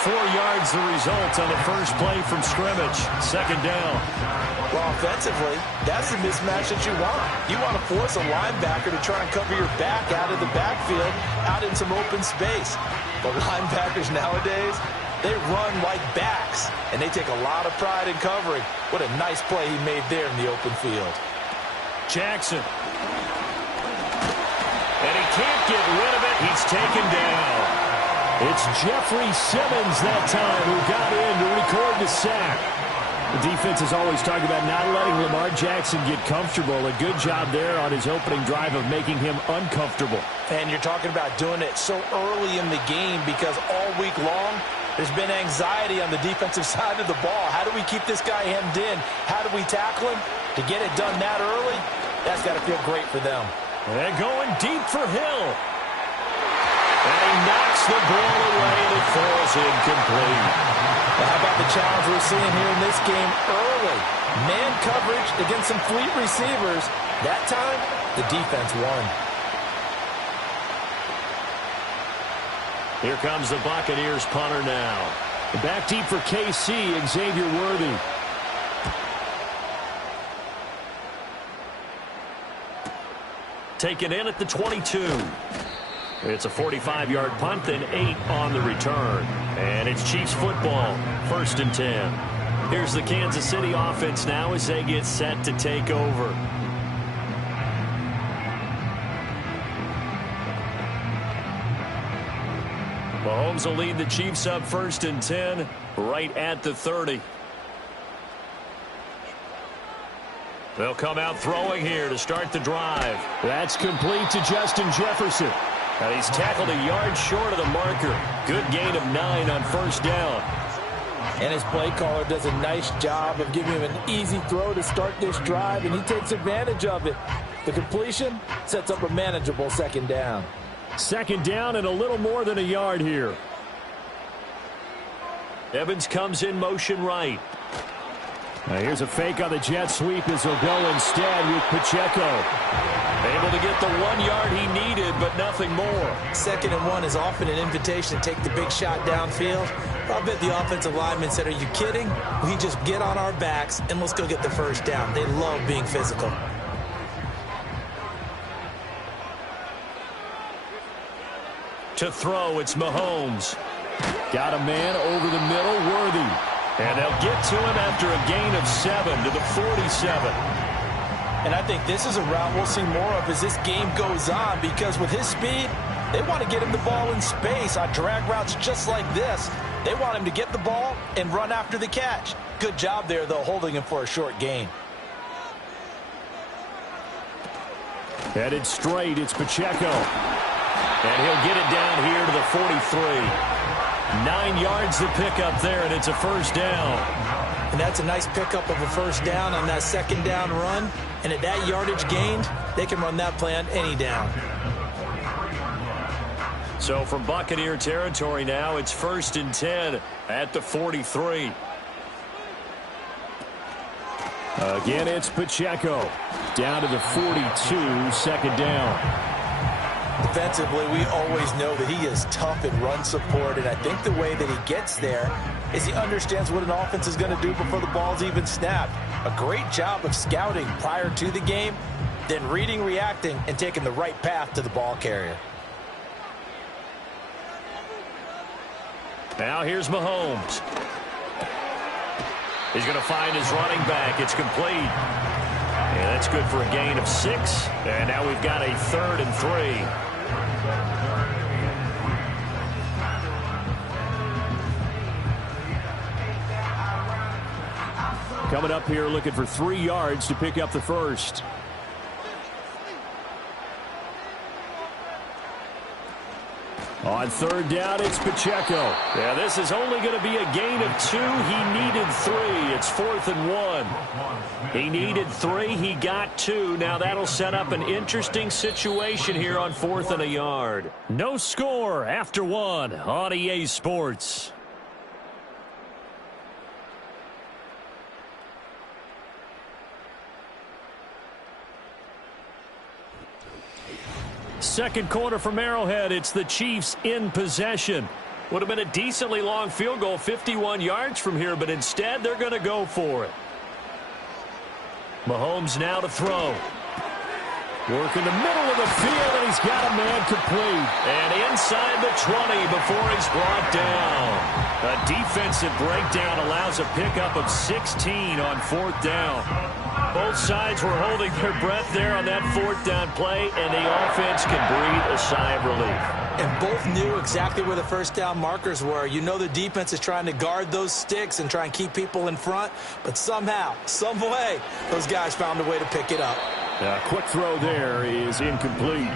4 yards the result on the first play from scrimmage. Second down. Well, offensively, that's the mismatch that you want. You want to force a linebacker to try and cover your back out of the backfield, out in some open space. But linebackers nowadays, they run like backs, and they take a lot of pride in covering. What a nice play he made there in the open field. Jackson. And he can't get rid of it. He's taken down. It's Jeffrey Simmons that time who got in to record the sack. The defense is always talking about not letting Lamar Jackson get comfortable. A good job there on his opening drive of making him uncomfortable. And you're talking about doing it so early in the game because all week long, there's been anxiety on the defensive side of the ball. How do we keep this guy hemmed in? How do we tackle him? To get it done that early, that's got to feel great for them. And going deep for Hill. And he knocks the ball away, and it falls incomplete. Well, how about the challenge we're seeing here in this game early? Man coverage against some fleet receivers. That time, the defense won. Here comes the Buccaneers punter now. Back deep for KC, Xavier Worthy. Taken in at the 22. It's a 45-yard punt, then 8 on the return. And it's Chiefs football, 1st and 10. Here's the Kansas City offense now as they get set to take over. Mahomes will lead the Chiefs up 1st and 10, right at the 30. They'll come out throwing here to start the drive. That's complete to Justin Jefferson. And he's tackled a yard short of the marker. Good gain of 9 on 1st down. And his play caller does a nice job of giving him an easy throw to start this drive, and he takes advantage of it. The completion sets up a manageable 2nd down. 2nd down and a little more than a yard here. Evans comes in motion right. Here's a fake on the jet sweep as he'll go instead with Pacheco. Able to get the 1 yard he needed, but nothing more. 2nd and 1 is often an invitation to take the big shot downfield. I bet the offensive lineman said, are you kidding? We just get on our backs and let's go get the first down. They love being physical. To throw, it's Mahomes. Got a man over the middle, Worthy. And they'll get to him after a gain of 7 to the 47. And I think this is a route we'll see more of as this game goes on, because with his speed, they want to get him the ball in space on drag routes just like this. They want him to get the ball and run after the catch. Good job there, though, holding him for a short gain. Headed straight, it's Pacheco. And he'll get it down here to the 43. 9 yards to pick up there, and it's a first down. And that's a nice pickup of a first down on that 2nd down run. And at that yardage gained, they can run that play on any down. So from Buccaneer territory now, it's 1st and 10 at the 43. Again, it's Pacheco. Down to the 42, 2nd down. Defensively, we always know that he is tough in run support, and I think the way that he gets there is he understands what an offense is going to do before the ball's even snapped. A great job of scouting prior to the game, then reading, reacting, and taking the right path to the ball carrier. Now here's Mahomes. He's going to find his running back. It's complete. And that's good for a gain of 6. And now we've got a 3rd and 3. Coming up here looking for 3 yards to pick up the first. On 3rd down, it's Pacheco. Yeah, this is only going to be a gain of 2. He needed 3. It's 4th and 1. He needed 3. He got 2. Now that'll set up an interesting situation here on 4th and a yard. No score after 1 on EA Sports. Second quarter from Arrowhead. It's the Chiefs in possession. Would have been a decently long field goal, 51 yards from here, but instead they're going to go for it. Mahomes now to throw. Work in the middle of the field, and he's got a man complete. And inside the 20 before he's brought down. A defensive breakdown allows a pickup of 16 on 4th down. Both sides were holding their breath there on that 4th down play, and the offense can breathe a sigh of relief. And both knew exactly where the first down markers were. You know the defense is trying to guard those sticks and try and keep people in front, but somehow, some way, those guys found a way to pick it up. A quick throw there is incomplete.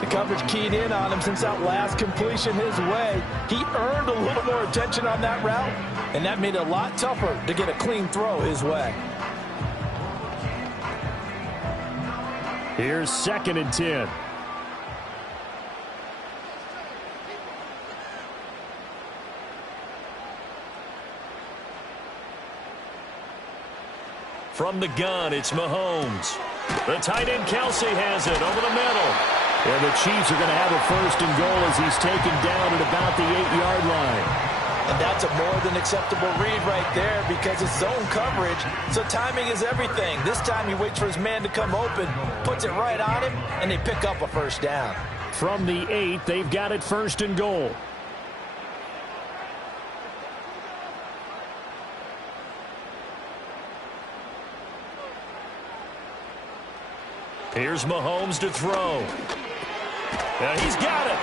The coverage keyed in on him since that last completion his way. He earned a little more attention on that route, and that made it a lot tougher to get a clean throw his way. Here's 2nd and 10. From the gun, it's Mahomes. The tight end Kelsey has it over the middle. And the Chiefs are going to have a 1st and goal as he's taken down at about the 8-yard line. And that's a more than acceptable read right there because it's zone coverage, so timing is everything. This time he waits for his man to come open, puts it right on him, and they pick up a first down. From the 8, they've got it 1st and goal. Here's Mahomes to throw. Now he's got it.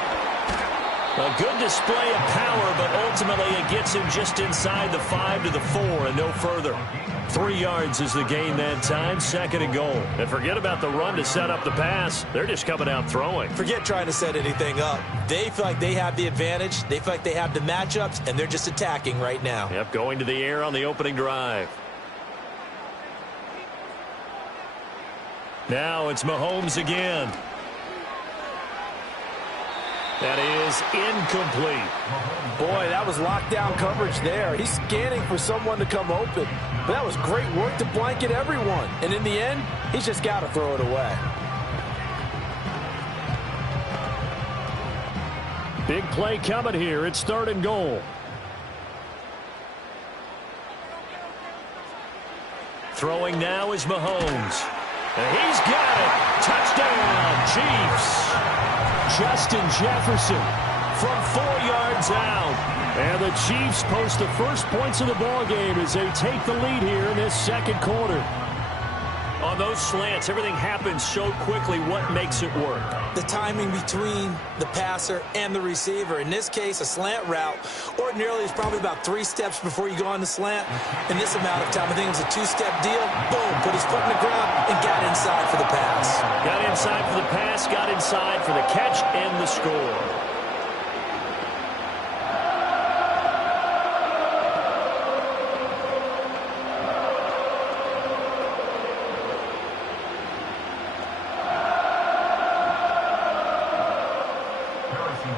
A good display of power, but ultimately it gets him just inside the 5 to the 4 and no further. 3 yards is the gain that time, 2nd and goal. And forget about the run to set up the pass. They're just coming out throwing. Forget trying to set anything up. They feel like they have the advantage. They feel like they have the matchups, and they're just attacking right now. Yep, going to the air on the opening drive. Now it's Mahomes again. That is incomplete. Boy, that was lockdown coverage there. He's scanning for someone to come open. But that was great work to blanket everyone. And in the end, he's just got to throw it away. Big play coming here. It's 3rd and goal. Throwing now is Mahomes. And he's got it. Touchdown, Chiefs. Justin Jefferson from 4 yards out. And the Chiefs post the first points of the ballgame as they take the lead here in this 2nd quarter. On those slants, everything happens so quickly. What makes it work? The timing between the passer and the receiver. In this case, a slant route ordinarily is probably about 3 steps before you go on the slant. In this amount of time, I think it was a 2-step deal. Boom, put his foot in the ground and got inside for the pass. Got inside for the pass, got inside for the catch and the score.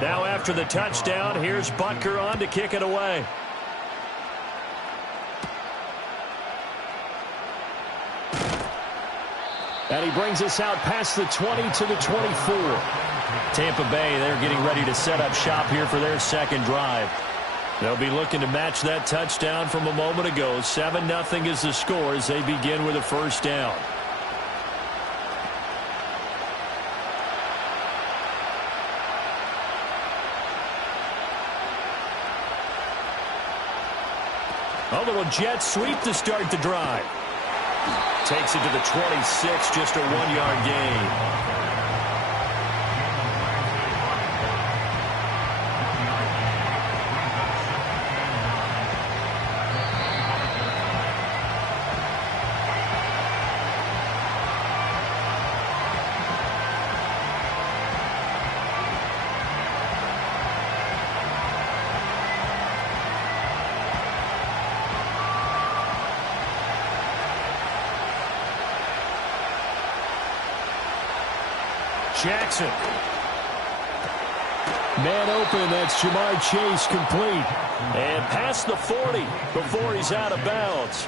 Now after the touchdown, here's Butker on to kick it away. And he brings us out past the 20 to the 24. Tampa Bay, they're getting ready to set up shop here for their 2nd drive. They'll be looking to match that touchdown from a moment ago. 7-0 is the score as they begin with a 1st down. A little jet sweep to start the drive. Takes it to the 26, just a 1-yard gain. Jackson. Man open, that's Jamar Chase complete. And past the 40 before he's out of bounds.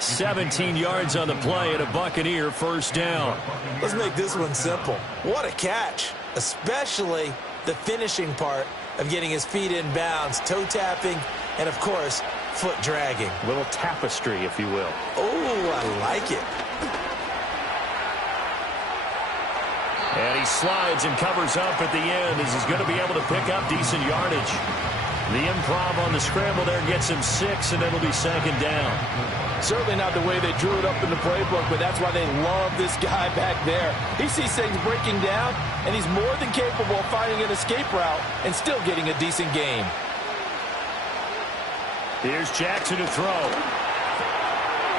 17 yards on the play and a Buccaneer 1st down. Let's make this one simple. What a catch, especially the finishing part of getting his feet in bounds, toe tapping, and of course, foot dragging. A little tapestry, if you will. Oh, I like it. And he slides and covers up at the end as he's going to be able to pick up decent yardage. The improv on the scramble there gets him 6, and it'll be 2nd down. Certainly not the way they drew it up in the playbook, but that's why they love this guy back there. He sees things breaking down, and he's more than capable of finding an escape route and still getting a decent gain. Here's Jackson to throw.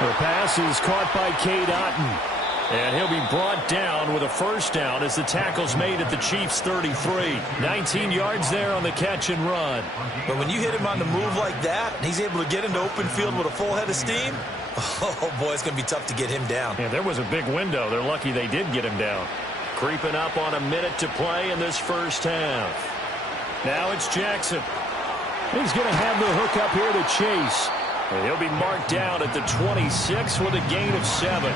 The pass is caught by Cade Otton. And he'll be brought down with a 1st down as the tackle's made at the Chiefs' 33. 19 yards there on the catch and run. But when you hit him on the move like that, and he's able to get into open field with a full head of steam, oh, boy, it's going to be tough to get him down. Yeah, there was a big window. They're lucky they did get him down. Creeping up on a minute to play in this 1st half. Now it's Jackson. He's going to have the hook up here to Chase. And he'll be marked down at the 26 with a gain of 7.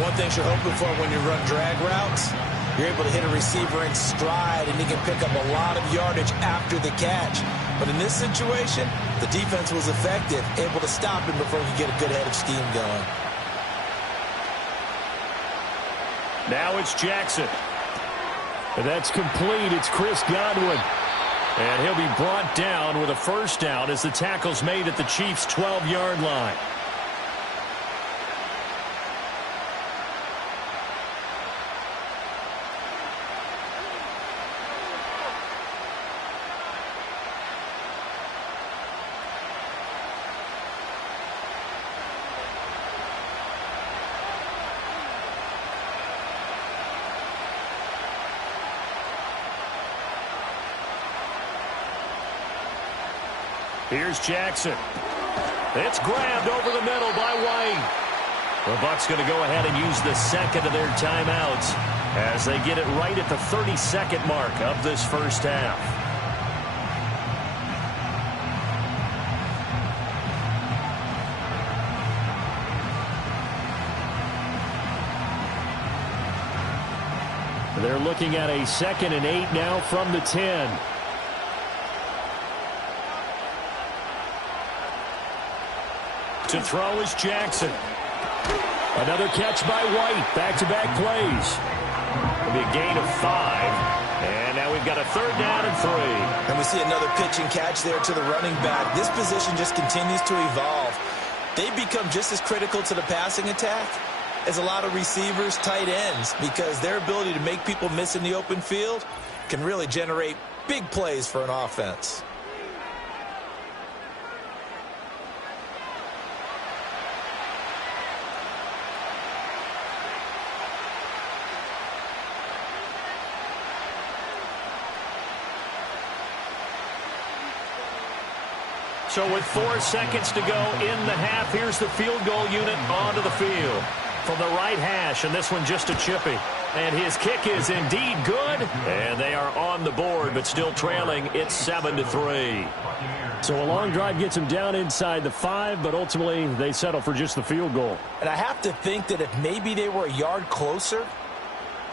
One thing you're hoping for when you run drag routes, you're able to hit a receiver in stride, and he can pick up a lot of yardage after the catch. But in this situation, the defense was effective, able to stop him before he could get a good head of steam going. Now it's Jackson. And that's complete. It's Chris Godwin. And he'll be brought down with a 1st down as the tackle's made at the Chiefs' 12-yard line. Here's Jackson. It's grabbed over the middle by White. The Bucs going to go ahead and use the 2nd of their timeouts. as they get it right at the 30-second mark of this first half. They're looking at a 2nd and 8 now from the 10. To throw is Jackson. Another catch by White. Back-to-back plays. It'll be a gain of 5. And now we've got a 3rd down and 3. And we see another pitch and catch there to the running back. This position just continues to evolve. They become just as critical to the passing attack as a lot of receivers, tight ends, because their ability to make people miss in the open field can really generate big plays for an offense. So with 4 seconds to go in the half, here's the field goal unit onto the field. From the right hash, and this one just a chippy. And his kick is indeed good. And they are on the board, but still trailing. It's 7-3. So a long drive gets them down inside the 5, but ultimately they settle for just the field goal. And I have to think that if maybe they were a yard closer,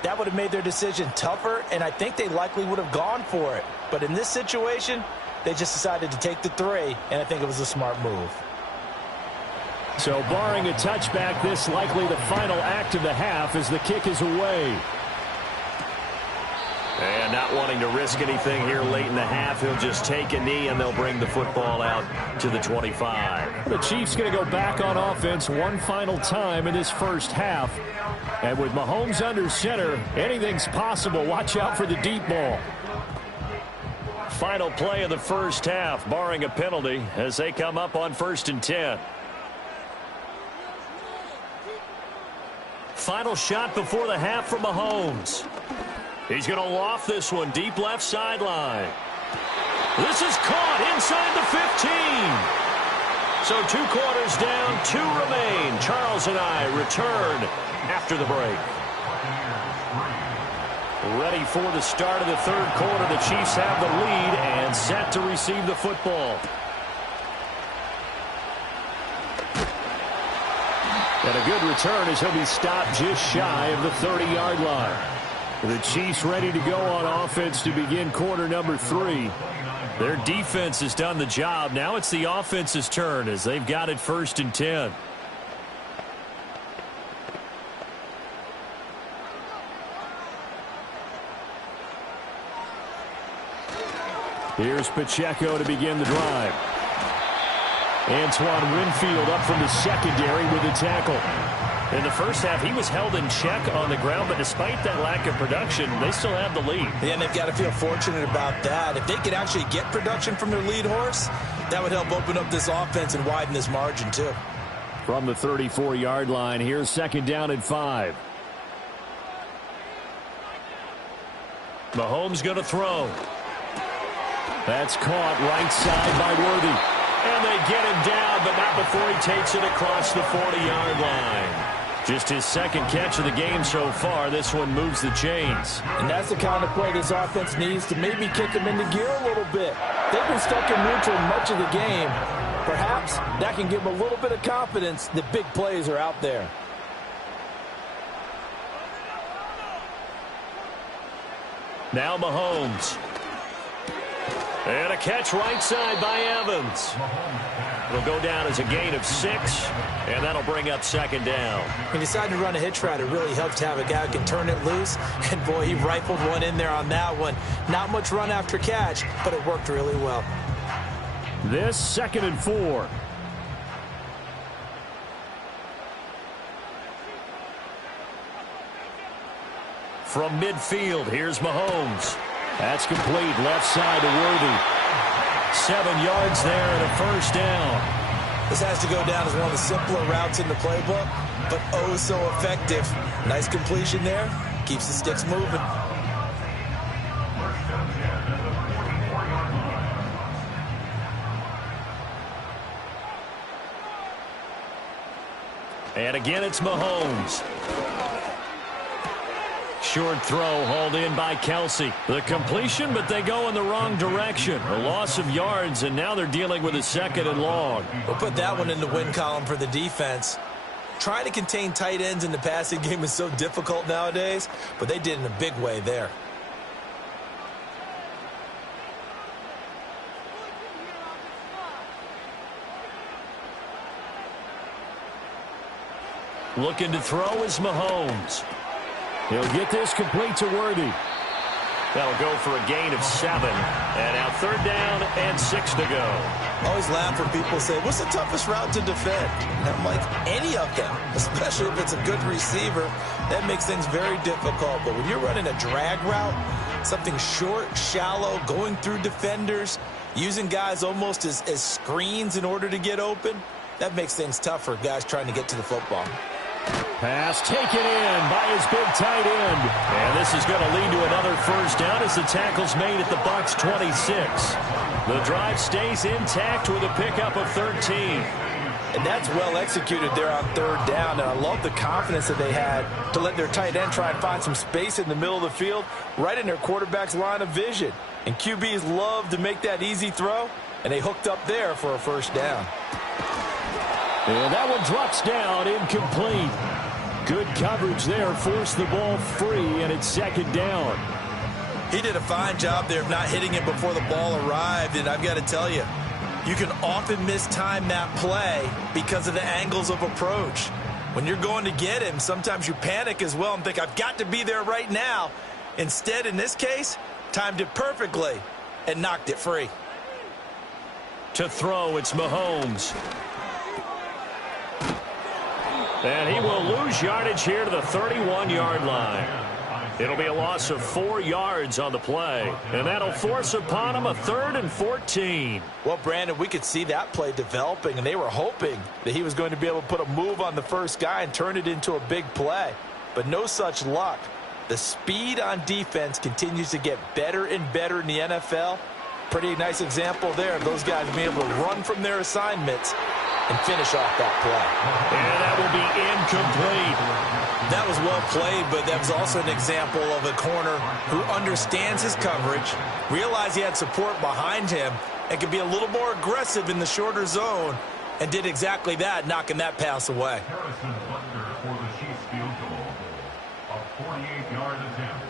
that would have made their decision tougher, and I think they likely would have gone for it. But in this situation, they just decided to take the 3, and I think it was a smart move. So barring a touchback, this likely the final act of the half as the kick is away. And not wanting to risk anything here late in the half, he'll just take a knee and they'll bring the football out to the 25. The Chiefs going to go back on offense one final time in this first half. And with Mahomes under center, anything's possible. Watch out for the deep ball. Final play of the first half, barring a penalty, as they come up on 1st and 10. Final shot before the half from Mahomes. He's going to loft this one deep left sideline. This is caught inside the 15. So 2 quarters down, 2 remain. Charles and I return after the break. Ready for the start of the 3rd quarter. The Chiefs have the lead and set to receive the football. And a good return as he'll be stopped just shy of the 30-yard line. The Chiefs ready to go on offense to begin quarter number 3. Their defense has done the job. Now it's the offense's turn as they've got it 1st and 10. Here's Pacheco to begin the drive. Antoine Winfield up from the secondary with a tackle. In the first half, he was held in check on the ground, but despite that lack of production, they still have the lead. Yeah, and they've got to feel fortunate about that. If they could actually get production from their lead horse, that would help open up this offense and widen this margin, too. From the 34-yard line, here's 2nd down and 5. Mahomes going to throw. That's caught right side by Worthy. And they get him down, but not before he takes it across the 40-yard line. Just his 2nd catch of the game so far. This one moves the chains. And that's the kind of play this offense needs to maybe kick them into gear a little bit. They've been stuck in neutral much of the game. Perhaps that can give them a little bit of confidence that big plays are out there. Now Mahomes. And a catch right side by Evans. It'll go down as a gain of 6, and that'll bring up 2nd down. When you decide to run a hitch route, it really helps to have a guy who can turn it loose. And, boy, he rifled one in there on that one. Not much run after catch, but it worked really well. This 2nd and 4. From midfield, here's Mahomes. That's complete. Left side to Worthy. 7 yards there and a 1st down. This has to go down as one of the simpler routes in the playbook, but oh so effective. Nice completion there. Keeps the sticks moving. And again, it's Mahomes. Short throw hauled in by Kelsey. The completion, but they go in the wrong direction. A loss of yards, and now they're dealing with a 2nd and long. We'll put that one in the win column for the defense. Trying to contain tight ends in the passing game is so difficult nowadays, but they did in a big way there. Looking to throw is Mahomes. He'll get this complete to Worthy. That'll go for a gain of 7. And now 3rd down and 6 to go. I always laugh when people say, what's the toughest route to defend? And I'm like, any of them, especially if it's a good receiver. That makes things very difficult. But when you're running a drag route, something short, shallow, going through defenders, using guys almost as screens in order to get open, that makes things tough for guys trying to get to the football. Pass taken in by his big tight end. And this is going to lead to another 1st down as the tackle's made at the Bucs 26. The drive stays intact with a pickup of 13. And that's well executed there on 3rd down. And I love the confidence that they had to let their tight end try and find some space in the middle of the field, right in their quarterback's line of vision. And QBs love to make that easy throw, and they hooked up there for a 1st down. And that one drops down, incomplete. Good coverage there, forced the ball free, and it's 2nd down. He did a fine job there of not hitting it before the ball arrived, and I've got to tell you, you can often mistime that play because of the angles of approach. When you're going to get him, sometimes you panic as well and think, I've got to be there right now. Instead, in this case, timed it perfectly and knocked it free. To throw, it's Mahomes. And he will lose yardage here to the 31-yard line. It'll be a loss of 4 yards on the play. And that'll force upon him a 3rd and 14. Well, Brandon, we could see that play developing, and they were hoping that he was going to be able to put a move on the first guy and turn it into a big play. But no such luck. The speed on defense continues to get better and better in the NFL. Pretty nice example there of those guys being able to run from their assignments and finish off that play. And that will be incomplete. That was well played, but that was also an example of a corner who understands his coverage, realized he had support behind him, and could be a little more aggressive in the shorter zone, and did exactly that, knocking that pass away. Harrison Butker for the Chiefs field goal. A 48-yard attempt.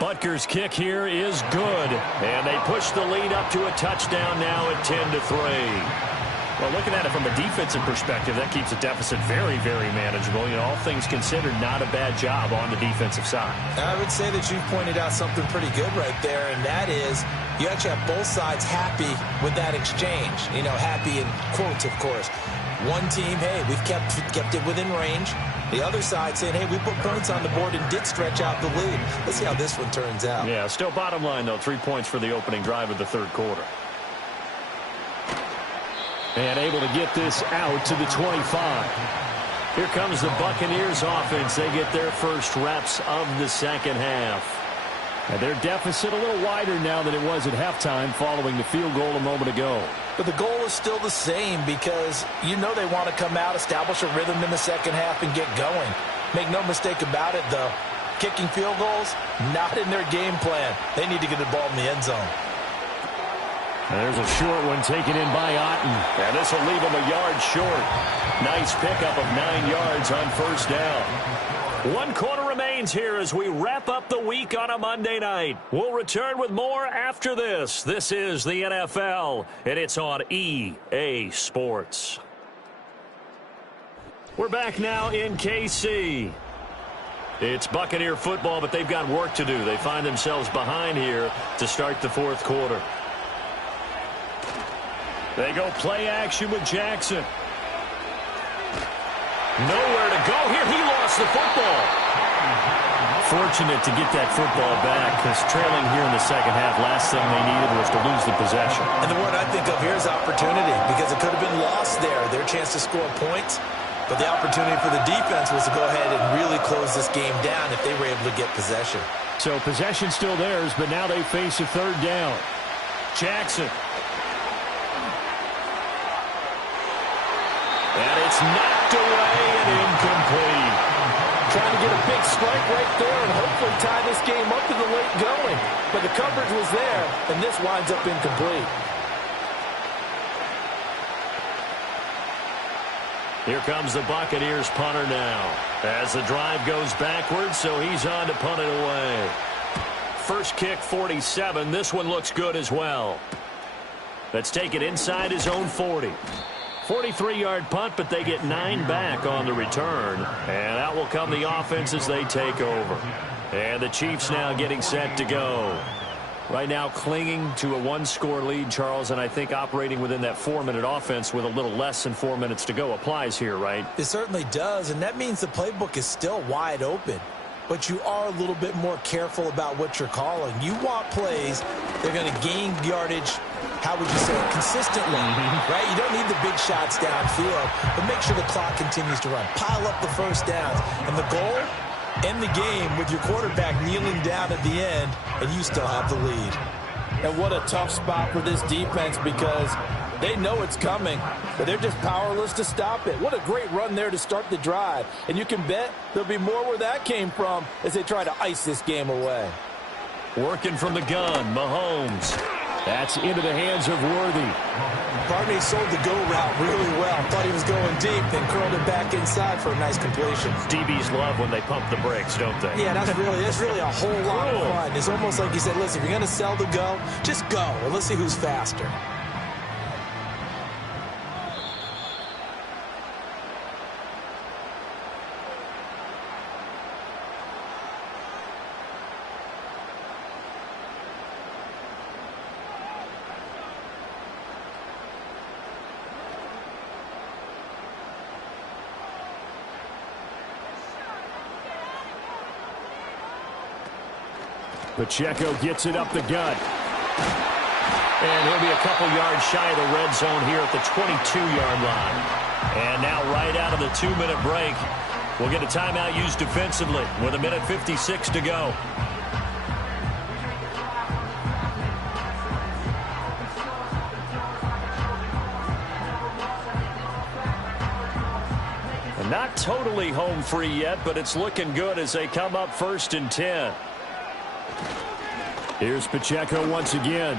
Butker's kick here is good. And they push the lead up to a touchdown now at 10-3. Well, looking at it from a defensive perspective, that keeps the deficit very, very manageable. You know, all things considered, not a bad job on the defensive side. I would say that you pointed out something pretty good right there, and that is you actually have both sides happy with that exchange. You know, happy in quotes, of course. One team, hey, we've kept it within range. The other side saying, hey, we put points on the board and did stretch out the lead. Let's see how this one turns out. Yeah, still bottom line, though, 3 points for the opening drive of the 3rd quarter. And able to get this out to the 25. Here comes the Buccaneers offense. They get their first reps of the 2nd half. And their deficit a little wider now than it was at halftime following the field goal a moment ago. But the goal is still the same because you know they want to come out, establish a rhythm in the 2nd half, and get going. Make no mistake about it, though. Kicking field goals, not in their game plan. They need to get the ball in the end zone. And there's a short one taken in by Otten. And this will leave him a yard short. Nice pickup of 9 yards on 1st down. 1 quarter remains here as we wrap up the week on a Monday night. We'll return with more after this. This is the NFL, and it's on EA Sports. We're back now in KC. It's Buccaneer football, but they've got work to do. They find themselves behind here to start the 4th quarter. They go play action with Jackson. Nowhere to go here. He lost the football. Fortunate to get that football back because trailing here in the 2nd half, last thing they needed was to lose the possession. And the word I think of here is opportunity because it could have been lost there. Their chance to score points. But the opportunity for the defense was to go ahead and really close this game down if they were able to get possession. So possession still theirs, but now they face a 3rd down. Jackson. And it's knocked away and incomplete. strike right there and hopefully tie this game up in the late going. But the coverage was there, and this winds up incomplete. Here comes the Buccaneers punter now. As the drive goes backwards, so he's on to punt it away. First kick, 47. This one looks good as well. Let's take it inside his own 40. 43-yard punt, but they get 9 back on the return. And out will come the offense as they take over. And the Chiefs now getting set to go. Right now clinging to a 1-score lead, Charles, and I think operating within that 4-minute offense with a little less than 4 minutes to go applies here, right? It certainly does, and that means the playbook is still wide open. But you are a little bit more careful about what you're calling. You want plays they're going to gain yardage, how would you say it, consistently, right? You don't need the big shots downfield, but make sure the clock continues to run. Pile up the first downs, and the goal, end the game with your quarterback kneeling down at the end, and you still have the lead. And what a tough spot for this defense because they know it's coming, but they're just powerless to stop it. What a great run there to start the drive. And you can bet there'll be more where that came from as they try to ice this game away. Working from the gun, Mahomes. That's into the hands of Worthy. Barney sold the go route really well. Thought he was going deep, then curled it back inside for a nice completion. DBs love when they pump the brakes, don't they? Yeah, that's really a whole lot of fun. It's almost like he said, listen, if you're going to sell the go, just go, and let's see who's faster. Pacheco gets it up the gut. And he'll be a couple yards shy of the red zone here at the 22-yard line. And now right out of the 2-minute break, we'll get a timeout used defensively with 1:56 to go. And not totally home free yet, but it's looking good as they come up 1st and 10. Here's Pacheco once again.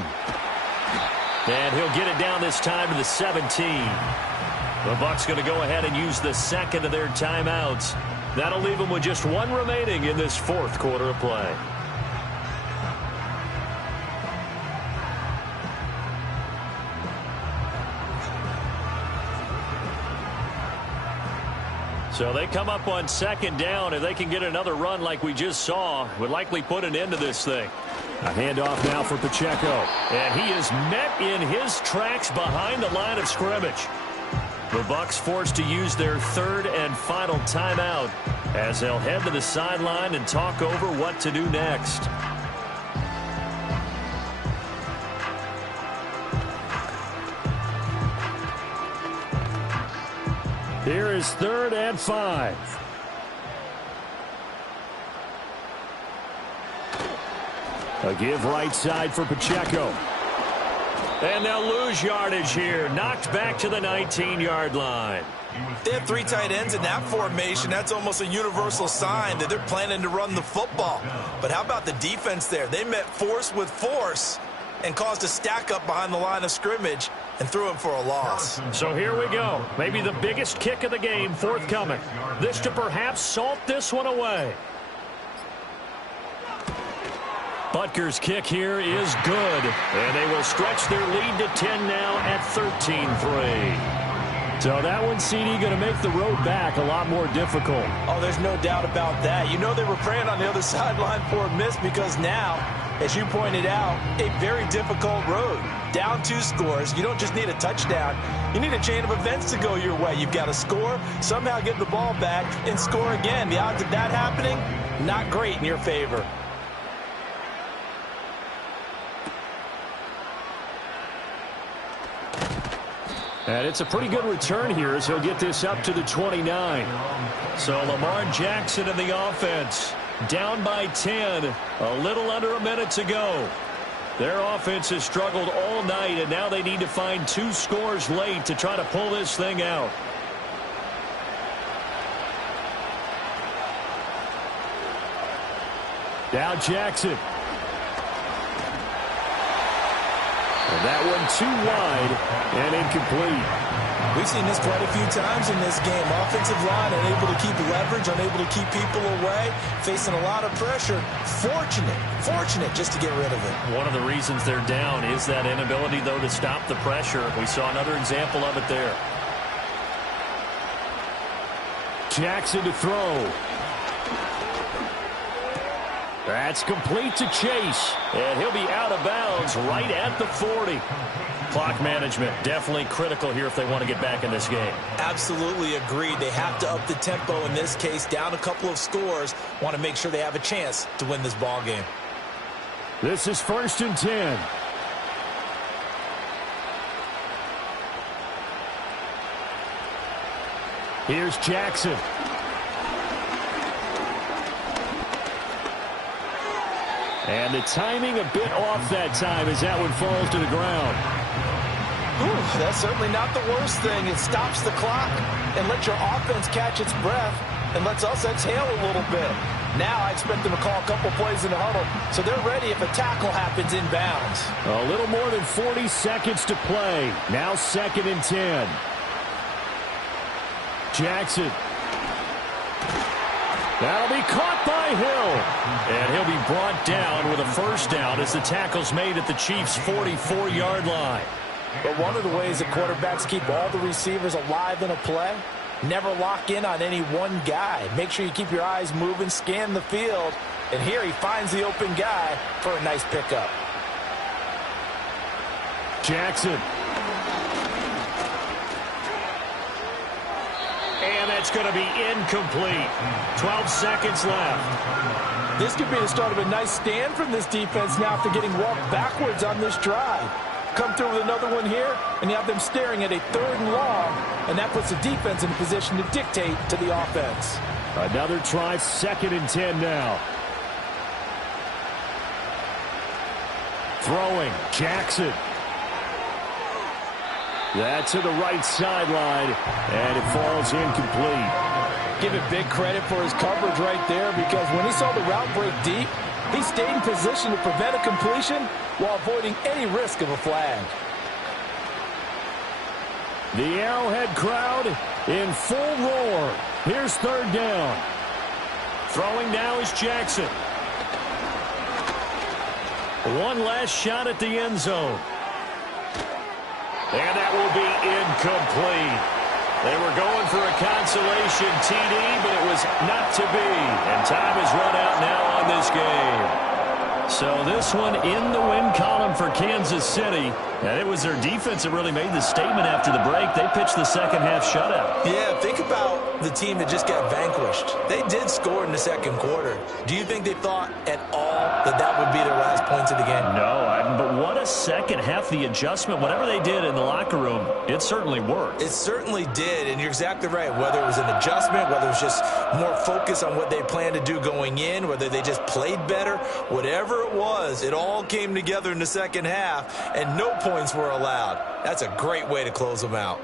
And he'll get it down this time to the 17. The Bucs going to go ahead and use the second of their timeouts. That'll leave them with just 1 remaining in this 4th quarter of play. So they come up on 2nd down. If they can get another run like we just saw, would likely put an end to this thing. A handoff now for Pacheco. And he is met in his tracks behind the line of scrimmage. The Bucs forced to use their 3rd and final timeout as they'll head to the sideline and talk over what to do next. Here is 3rd and 5. A give right side for Pacheco. And they'll lose yardage here. Knocked back to the 19-yard line. They have 3 tight ends in that formation. That's almost a universal sign that they're planning to run the football. But how about the defense there? They met force with force and caused a stack up behind the line of scrimmage and threw him for a loss. So here we go. Maybe the biggest kick of the game forthcoming. This to perhaps salt this one away. Butker's kick here is good. And they will stretch their lead to 10 now at 13-3. So that one, CD, going to make the road back a lot more difficult. Oh, there's no doubt about that. You know they were praying on the other sideline for a miss because now, as you pointed out, a very difficult road. Down 2 scores. You don't just need a touchdown. You need a chain of events to go your way. You've got to score, somehow get the ball back, and score again. The odds of that happening, not great in your favor. And it's a pretty good return here as he'll get this up to the 29. So Lamar Jackson in the offense. Down by 10. A little under a minute to go. Their offense has struggled all night, and now they need to find 2 scores late to try to pull this thing out. Now Jackson. And that one too wide and incomplete. We've seen this quite a few times in this game. Offensive line unable to keep leverage, unable to keep people away, facing a lot of pressure. Fortunate just to get rid of it. One of the reasons they're down is that inability, though, to stop the pressure. We saw another example of it there. Jackson to throw. That's complete to Chase. And he'll be out of bounds right at the 40. Clock management definitely critical here if they want to get back in this game. Absolutely agreed. They have to up the tempo in this case, down a couple of scores. Want to make sure they have a chance to win this ball game. This is 1st and 10. Here's Jackson. And the timing a bit off that time as that one falls to the ground. Ooh, that's certainly not the worst thing. It stops the clock and lets your offense catch its breath and lets us exhale a little bit. Now I expect them to call a couple plays in the huddle so they're ready if a tackle happens inbounds. A little more than 40 seconds to play. Now 2nd and 10. Jackson. That'll be caught by Hill. And he'll be brought down with a first down as the tackle's made at the Chiefs' 44-yard line. But one of the ways that quarterbacks keep all the receivers alive in a play, never lock in on any one guy. Make sure you keep your eyes moving, scan the field. And here he finds the open guy for a nice pickup. Jackson. And that's going to be incomplete. 12 seconds left. This could be the start of a nice stand from this defense now after getting walked backwards on this drive. Come through with another one here, and you have them staring at a 3rd and long, and that puts the defense in a position to dictate to the offense. Another try, 2nd and 10 now. Throwing, Jackson. That's to the right sideline, and it falls incomplete. Give it big credit for his coverage right there, because when he saw the route break deep, he stayed in position to prevent a completion while avoiding any risk of a flag. The Arrowhead crowd in full roar. Here's 3rd down. Throwing now is Jackson. One last shot at the end zone. And that will be incomplete. They were going for a consolation TD, but it was not to be. And time is run out now on this game. So this one in the win column for Kansas City. And it was their defense that really made the statement after the break. They pitched the second half shutout. Yeah, think about the team that just got vanquished. They did score in the second quarter. Do you think they thought at all that that would be their last points of the game? No, but what a second half. The adjustment, whatever they did in the locker room, it certainly worked. It certainly did, and you're exactly right. Whether it was an adjustment, whether it was just more focus on what they planned to do going in, whether they just played better, whatever it was, it all came together in the second half, and no points were allowed. That's a great way to close them out.